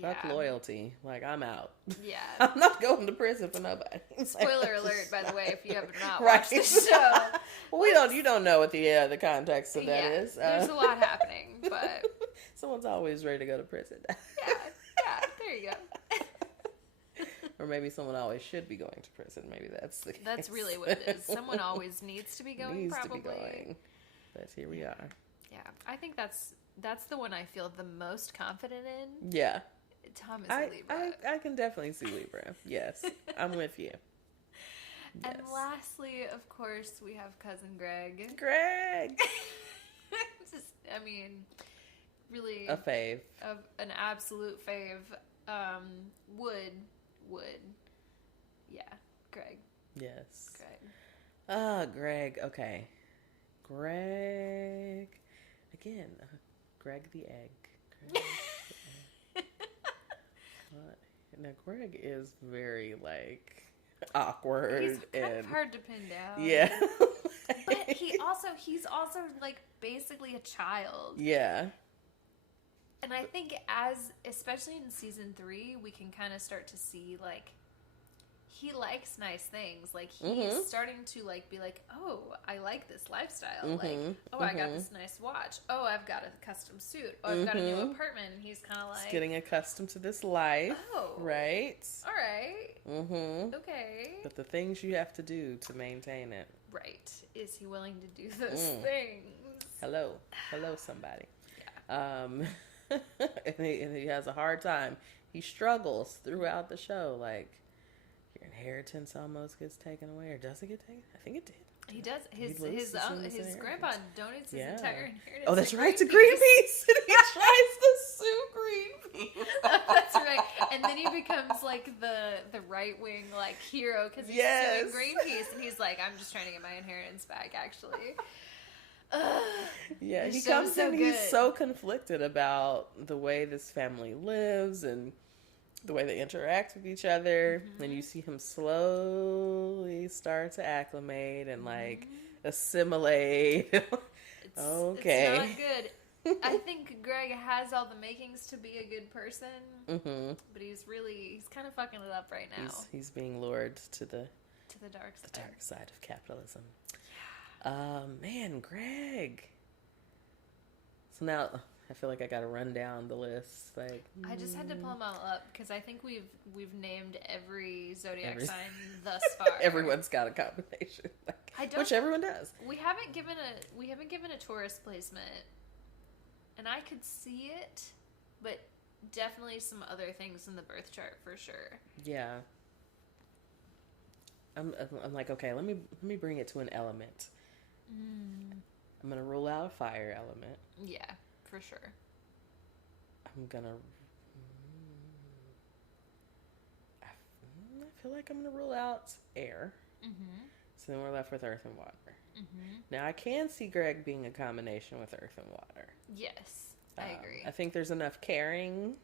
fuck loyalty. Like, I'm out. Yeah. I'm not going to prison for nobody. Spoiler alert, by the way, if you have not watched the show. Well, you don't know what the context of that is. There's a lot happening, but someone's always ready to go to prison. Yeah, there you go. Or maybe someone always should be going to prison. Maybe that's the case. That's really what it is. Someone always needs to be going, probably. To be going. But here we are. Yeah, I think that's the one I feel the most confident in. Yeah. Tom is a Libra. I can definitely see Libra. Yes, I'm with you. Yes. And lastly, of course, we have cousin Greg. Greg! Really a fave. An absolute fave. Would. Yeah, Greg. Yes. Greg. Greg. Okay. Greg. Again, Greg the egg. Greg the egg. Now, Greg is very, like, awkward. He's kind and of hard to pin down. Yeah. But he's also, like, basically a child. Yeah. And I think especially in season 3, we can kind of start to see, like, he likes nice things. Like, he's starting to, like, be like, oh, I like this lifestyle. Like, oh, I got this nice watch. Oh, I've got a custom suit. Oh, I've got a new apartment. And he's kind of like, he's getting accustomed to this life. Oh. Right? All right. Okay. But the things you have to do to maintain it. Right. Is he willing to do those things? Hello, somebody. Yeah. And he has a hard time. He struggles throughout the show. Like, your inheritance almost gets taken away, or does it get taken? I think it did. He does. His grandpa donates his entire inheritance. Oh, that's right, to Greenpeace. He tries to sue Greenpeace. That's right. And then he becomes like the right wing like hero because he's suing Greenpeace, and he's like, I'm just trying to get my inheritance back. Actually. Yeah, he comes in. He's so conflicted about the way this family lives and the way they interact with each other, and you see him slowly start to acclimate and like assimilate. It's not good. I think Greg has all the makings to be a good person, but he's kind of fucking it up right now. He's being lured to the dark side. The dark side of capitalism. Man, Greg. So now I feel like I got to run down the list. Like, I just had to pull them all up because I think we've named every zodiac sign thus far. Everyone's got a combination, which everyone does. We haven't given a Taurus placement, and I could see it, but definitely some other things in the birth chart for sure. Yeah. I'm like, okay, let me bring it to an element. I'm gonna rule out a fire element. Yeah, for sure. I'm gonna. I feel like I'm gonna rule out air. So then we're left with earth and water. Now I can see Greg being a combination with earth and water. Yes, I agree. I think there's enough caring.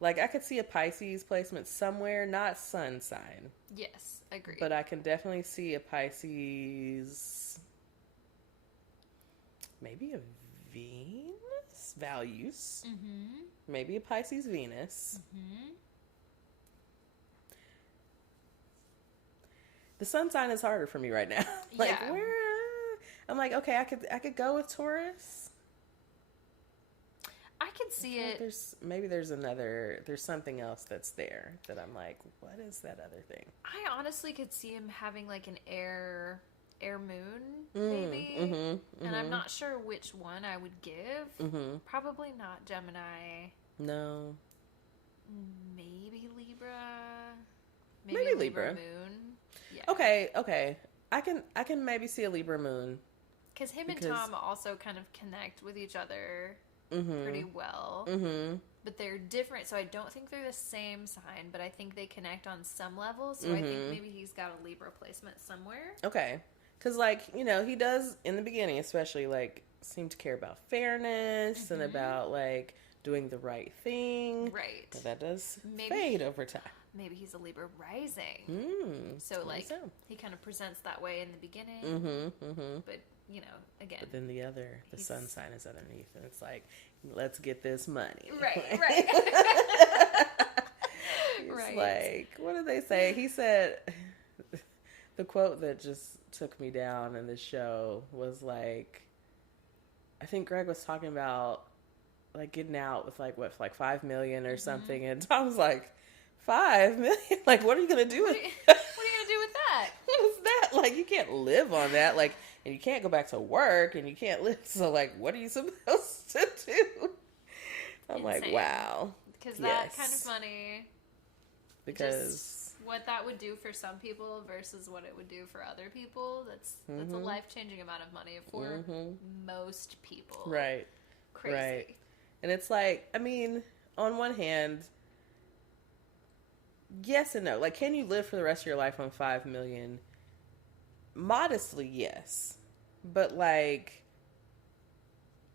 Like, I could see a Pisces placement somewhere, not sun sign. Yes, agreed. But I can definitely see a Pisces, maybe a Venus, values. Maybe a Pisces Venus. The sun sign is harder for me right now. I'm like, okay, I could go with Taurus. I could see it. There's something else that's there that I'm like, what is that other thing? I honestly could see him having like an air moon, maybe. And I'm not sure which one I would give. Probably not Gemini. No. Maybe Libra. Maybe Libra moon. Yeah. Okay. I can maybe see a Libra moon. Because him and Tom also kind of connect with each other pretty well. But they're different, so I don't think they're the same sign, but I think they connect on some level, so I think maybe he's got a Libra placement somewhere. Okay. Because, like, he does, in the beginning especially, like, seem to care about fairness and about, like, doing the right thing. Right. But that does fade over time. Maybe he's a Libra rising. So, like, he kind of presents that way in the beginning. But, again. But then the sun sign is underneath, and it's like, let's get this money. Right. It's like, what did they say? He said, the quote that just took me down in this show was like, I think Greg was talking about, like, getting out with, like, what, like $5 million or something, and Tom's like, $5 million? Like, what are you going to do with What are you going to do with that? What is that? Like, you can't live on that. Like, and you can't go back to work, and you can't live. So, like, what are you supposed to do? I'm like, wow. Because that kind of money, because just what that would do for some people versus what it would do for other people, that's a life-changing amount of money for most people. Right. Crazy. Right. And it's like, I mean, on one hand, yes and no. Like, can you live for the rest of your life on $5 million? Modestly, yes. But, like,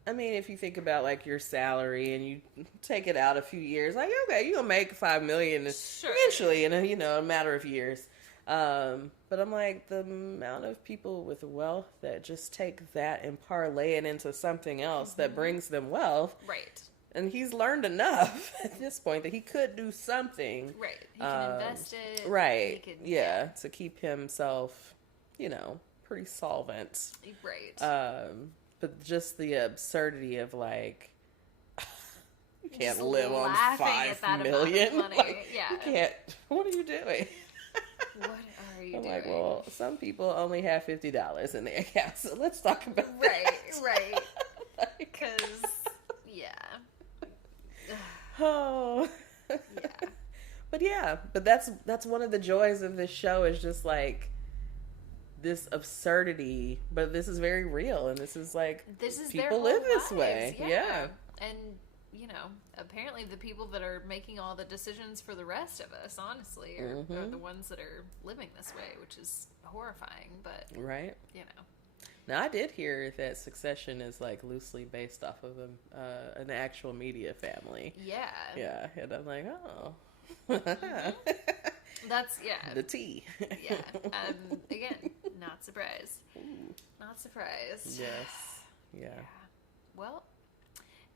I mean, if you think about, like, your salary and you take it out a few years, like, okay, you're going to make $5 million eventually in a matter of years. But I'm like, the amount of people with wealth that just take that and parlay it into something else that brings them wealth. Right. And he's learned enough at this point that he could do something. Right. He can invest it. Right. To keep himself, pretty solvent. Right. But just the absurdity of, like, you can't just live on $5 million. Money. Like, yeah. You can't. What are you doing? What are you doing? I'm like, well, some people only have $50 in their account, so let's talk about that. Right. Because, yeah. Oh. Yeah. But that's one of the joys of this show is just, like, this absurdity, but this is very real, and this is like, people live this way. Yeah. And, apparently the people that are making all the decisions for the rest of us, honestly, are the ones that are living this way, which is horrifying, but, right. Now, I did hear that Succession is, like, loosely based off of an actual media family. Yeah. Yeah, and I'm like, oh. That's, the tea. Yeah. Again, not surprised. Not surprised. Yes. Yeah. well,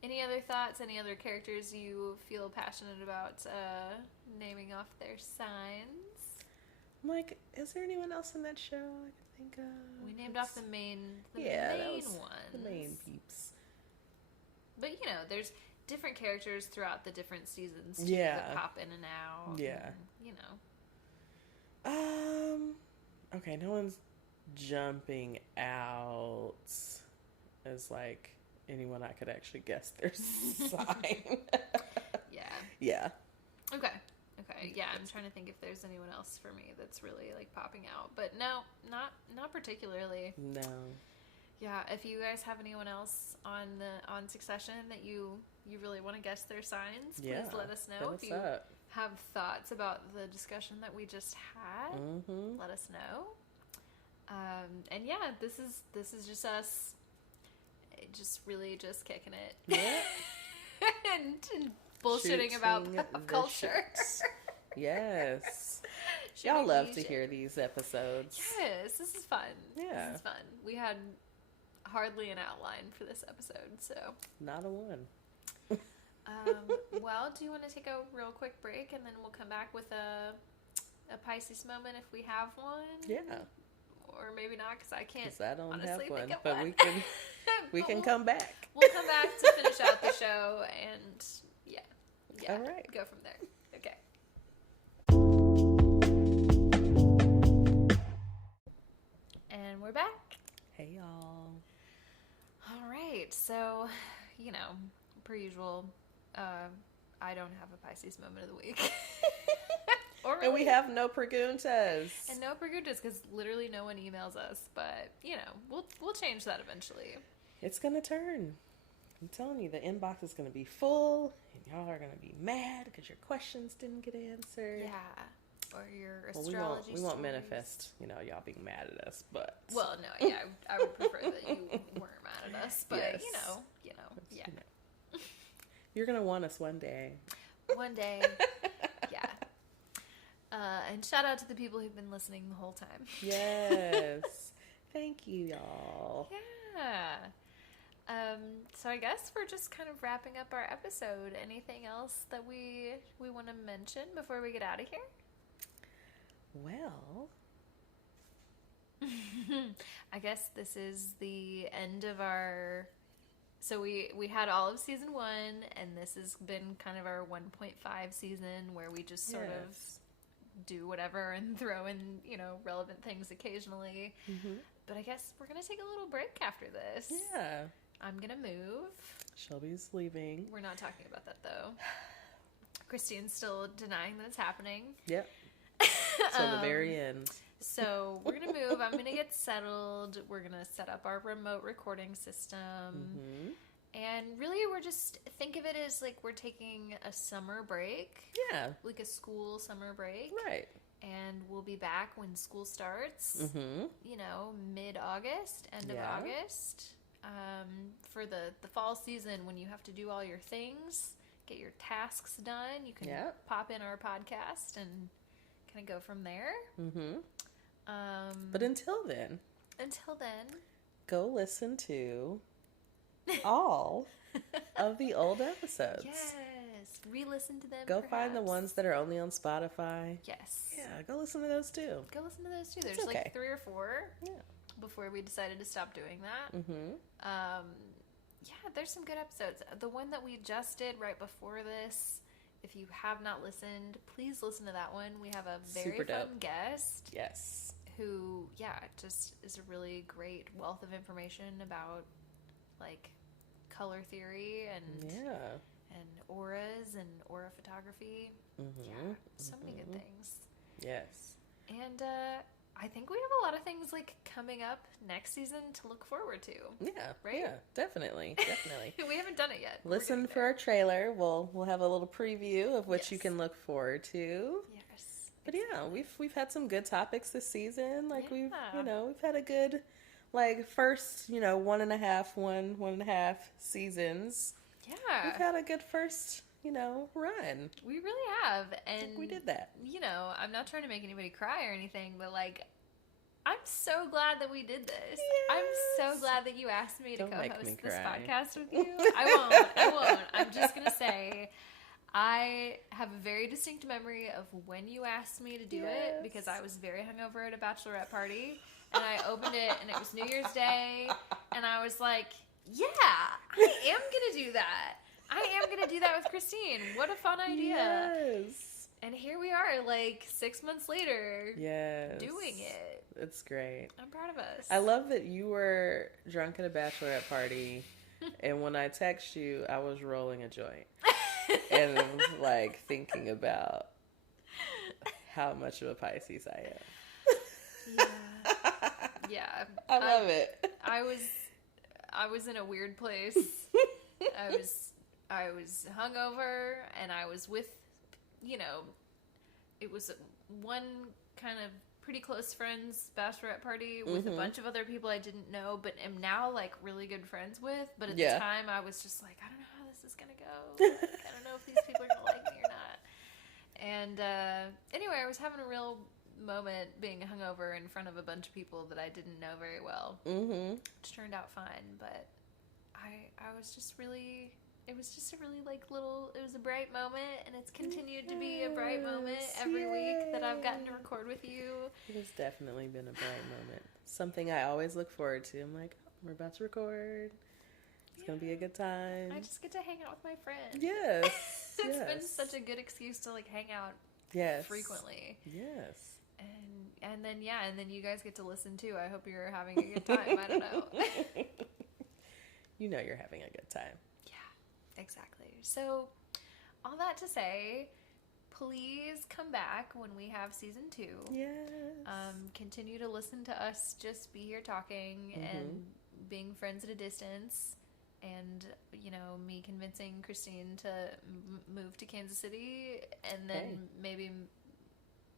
any other thoughts? Any other characters you feel passionate about naming off their signs? I'm like, is there anyone else in that show I can think of? We named off the main ones. The main peeps. But, you know, there's different characters throughout the different seasons too, Yeah. that pop in and out. Yeah. And, you know. Okay, no one's jumping out as like anyone I could actually guess their sign. Yeah. Yeah. Okay. Yeah, I'm trying to think if there's anyone else for me that's really like popping out, but no, not particularly. No. Yeah, if you guys have anyone else on Succession that you really want to guess their signs, please let us know. If you have thoughts about the discussion that we just had, let us know. And yeah, this is just us, just really just kicking it. Yeah. and bullshitting about pop culture. Yes. Y'all love to hear these episodes. Yes, this is fun. Yeah. This is fun. We had hardly an outline for this episode, so. Not a one. Well, do you want to take a real quick break and then we'll come back with a Pisces moment if we have one? Yeah. Or maybe not, because I can't. Because I don't honestly have one, think of but one. we can come back. We'll come back to finish out the show, and yeah. All right. Go from there. Okay. And we're back. Hey, y'all. All right. So, you know, per usual, I don't have a Pisces moment of the week. Really. And we have no preguntas. And no preguntas, because literally no one emails us. But, you know, we'll change that eventually. It's going to turn. I'm telling you, the inbox is going to be full, and y'all are going to be mad because your questions didn't get answered. Yeah. Or your astrology we won't manifest, you know, y'all being mad at us, but... Well, no, yeah, I would prefer that you weren't mad at us, but, yes. you know, yeah. You know. You're going to want us one day. One day, yeah. And shout out to the people who've been listening the whole time. Yes. Thank you, y'all. Yeah. So I guess we're just kind of wrapping up our episode. Anything else that we want to mention before we get out of here? Well, I guess this is the end of our... So we had all of season 1, and this has been kind of our 1.5 season where we just sort of do whatever and throw in, you know, relevant things occasionally. Mm-hmm. But I guess we're going to take a little break after this. Yeah. I'm going to move. Shelby's leaving. We're not talking about that, though. Christine's still denying that it's happening. Yep. Till the very end. So we're going to move. I'm going to get settled. We're going to set up our remote recording system. Mm-hmm. And really, we're just, think of it as like we're taking a summer break. Yeah. Like a school summer break. Right. And we'll be back when school starts, you know, mid-August, end of August, for the fall season when you have to do all your things, get your tasks done. You can pop in our podcast and kind of go from there. But until then, go listen to all of the old episodes. Yes. Re-listen to them. Go find the ones that are only on Spotify. Yes. Yeah, go listen to those too. There's like 3 or 4. Yeah. Before we decided to stop doing that. Yeah, there's some good episodes. The one that we just did right before this, if you have not listened, please listen to that one. We have a very fun guest. Yes. Who, just is a really great wealth of information about, like, color theory and auras and aura photography. So many good things. Yes. And I think we have a lot of things like coming up next season to look forward to. Yeah. Right? Yeah, definitely. We haven't done it yet. Listen for our trailer. We'll have a little preview of what you can look forward to. Yes. But we've had some good topics this season. Like we've had a good first, 1.5 seasons. Yeah. We've had a good first, run. We really have. And we did that. I'm not trying to make anybody cry or anything, but I'm so glad that we did this. Yes. I'm so glad that you asked me to Don't make co-host me this cry. podcast with you. I won't. I'm just going to say I have a very distinct memory of when you asked me to do it because I was very hungover at a bachelorette party and I opened it and it was New Year's Day and I was like, yeah, I am going to do that. I am going to do that with Christine. What a fun idea. Yes. And here we are, like 6 months later, doing it. It's great. I'm proud of us. I love that you were drunk at a bachelorette party, and when I text you, I was rolling a joint. And it was like thinking about how much of a Pisces I am. Yeah. I love it. I was in a weird place. I was hungover, and I was with, it was one kind of pretty close friends bachelorette party with a bunch of other people I didn't know, but am now like really good friends with. But at the time, I was just like, I don't know how this is gonna go. Like, I don't know if these people are gonna like me or not. And anyway, I was having a real moment being hungover in front of a bunch of people that I didn't know very well, which turned out fine. But I was just really. It was just a really it was a bright moment, and it's continued to be a bright moment every week that I've gotten to record with you. It has definitely been a bright moment. Something I always look forward to. I'm like, we're about to record. It's going to be a good time. I just get to hang out with my friends. Yes. It's been such a good excuse to hang out frequently. Yes. And then you guys get to listen too. I hope you're having a good time. I don't know. You know you're having a good time. Exactly. So, all that to say, please come back when we have season 2. Yes. Continue to listen to us just be here talking and being friends at a distance. And, me convincing Christine to move to Kansas City. And then maybe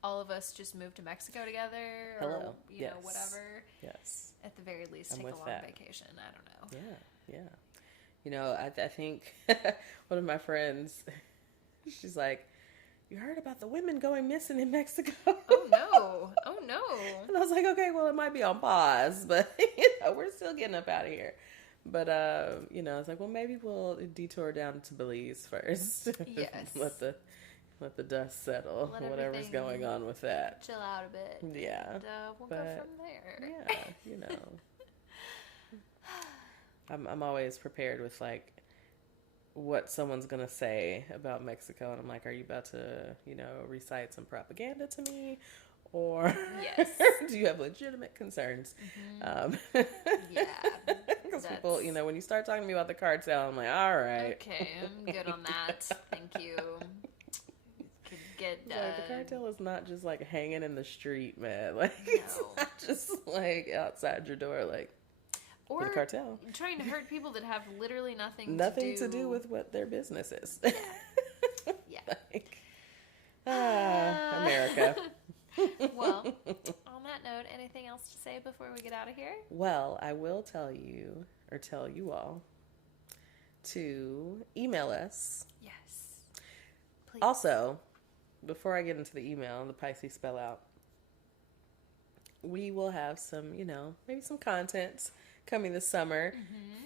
all of us just move to Mexico together. Or, whatever. Yes. At the very least, take a long vacation. I don't know. Yeah. I think one of my friends, she's like, you heard about the women going missing in Mexico? Oh, no. And I was like, okay, well, it might be on pause, but, we're still getting up out of here. But, I was like, well, maybe we'll detour down to Belize first. Yes. let the dust settle, whatever's going on with that. Chill out a bit. Yeah. And we'll go from there. Yeah, I'm always prepared with what someone's gonna say about Mexico, and I'm like, are you about to recite some propaganda to me, or do you have legitimate concerns? Because people, when you start talking to me about the cartel, I'm like, all right, okay, I'm good on that. Thank you. Get the cartel is not just hanging in the street, man. It's not just outside your door, or the cartel trying to hurt people that have literally nothing to do with what their business is. America. Well, on that note, anything else to say before we get out of here? Well, I will tell you all to email us. Yes. Please. Also, before I get into the email, the Pisces spell out, we will have some, maybe some content coming this summer.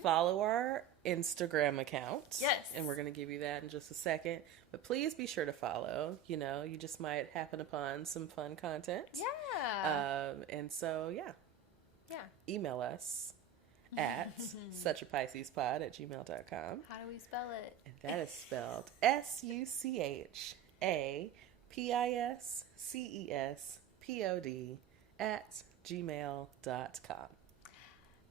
Follow our Instagram account. Yes. And we're going to give you that in just a second. But please be sure to follow. You just might happen upon some fun content. Yeah. And so, yeah. Email us at suchapiscespod@gmail.com. How do we spell it? And that is spelled SuchaPiscespod@gmail.com.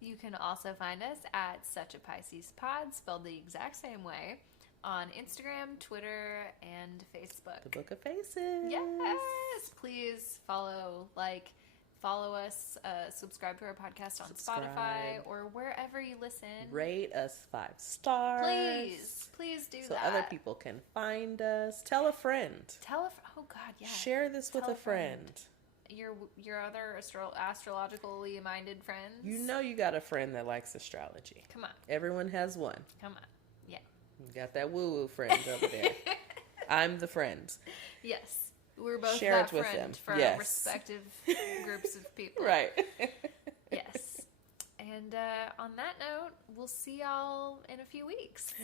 You can also find us at Suchapiscespod, spelled the exact same way, on Instagram, Twitter, and Facebook. The Book of Faces. Yes! Please follow us, subscribe to our podcast on Spotify or wherever you listen. Rate us 5 stars. Please do that. So other people can find us. Tell a friend. Oh God, yeah. Share this with a friend. Your other astrologically minded friends. You got a friend that likes astrology. Come on. Everyone has one. Come on. Yeah. You got that woo-woo friend over there. I'm the friend. Yes. We're both share that it with friend them. for Yes. our respective groups of people. Right. Yes. And on that note, we'll see y'all in a few weeks.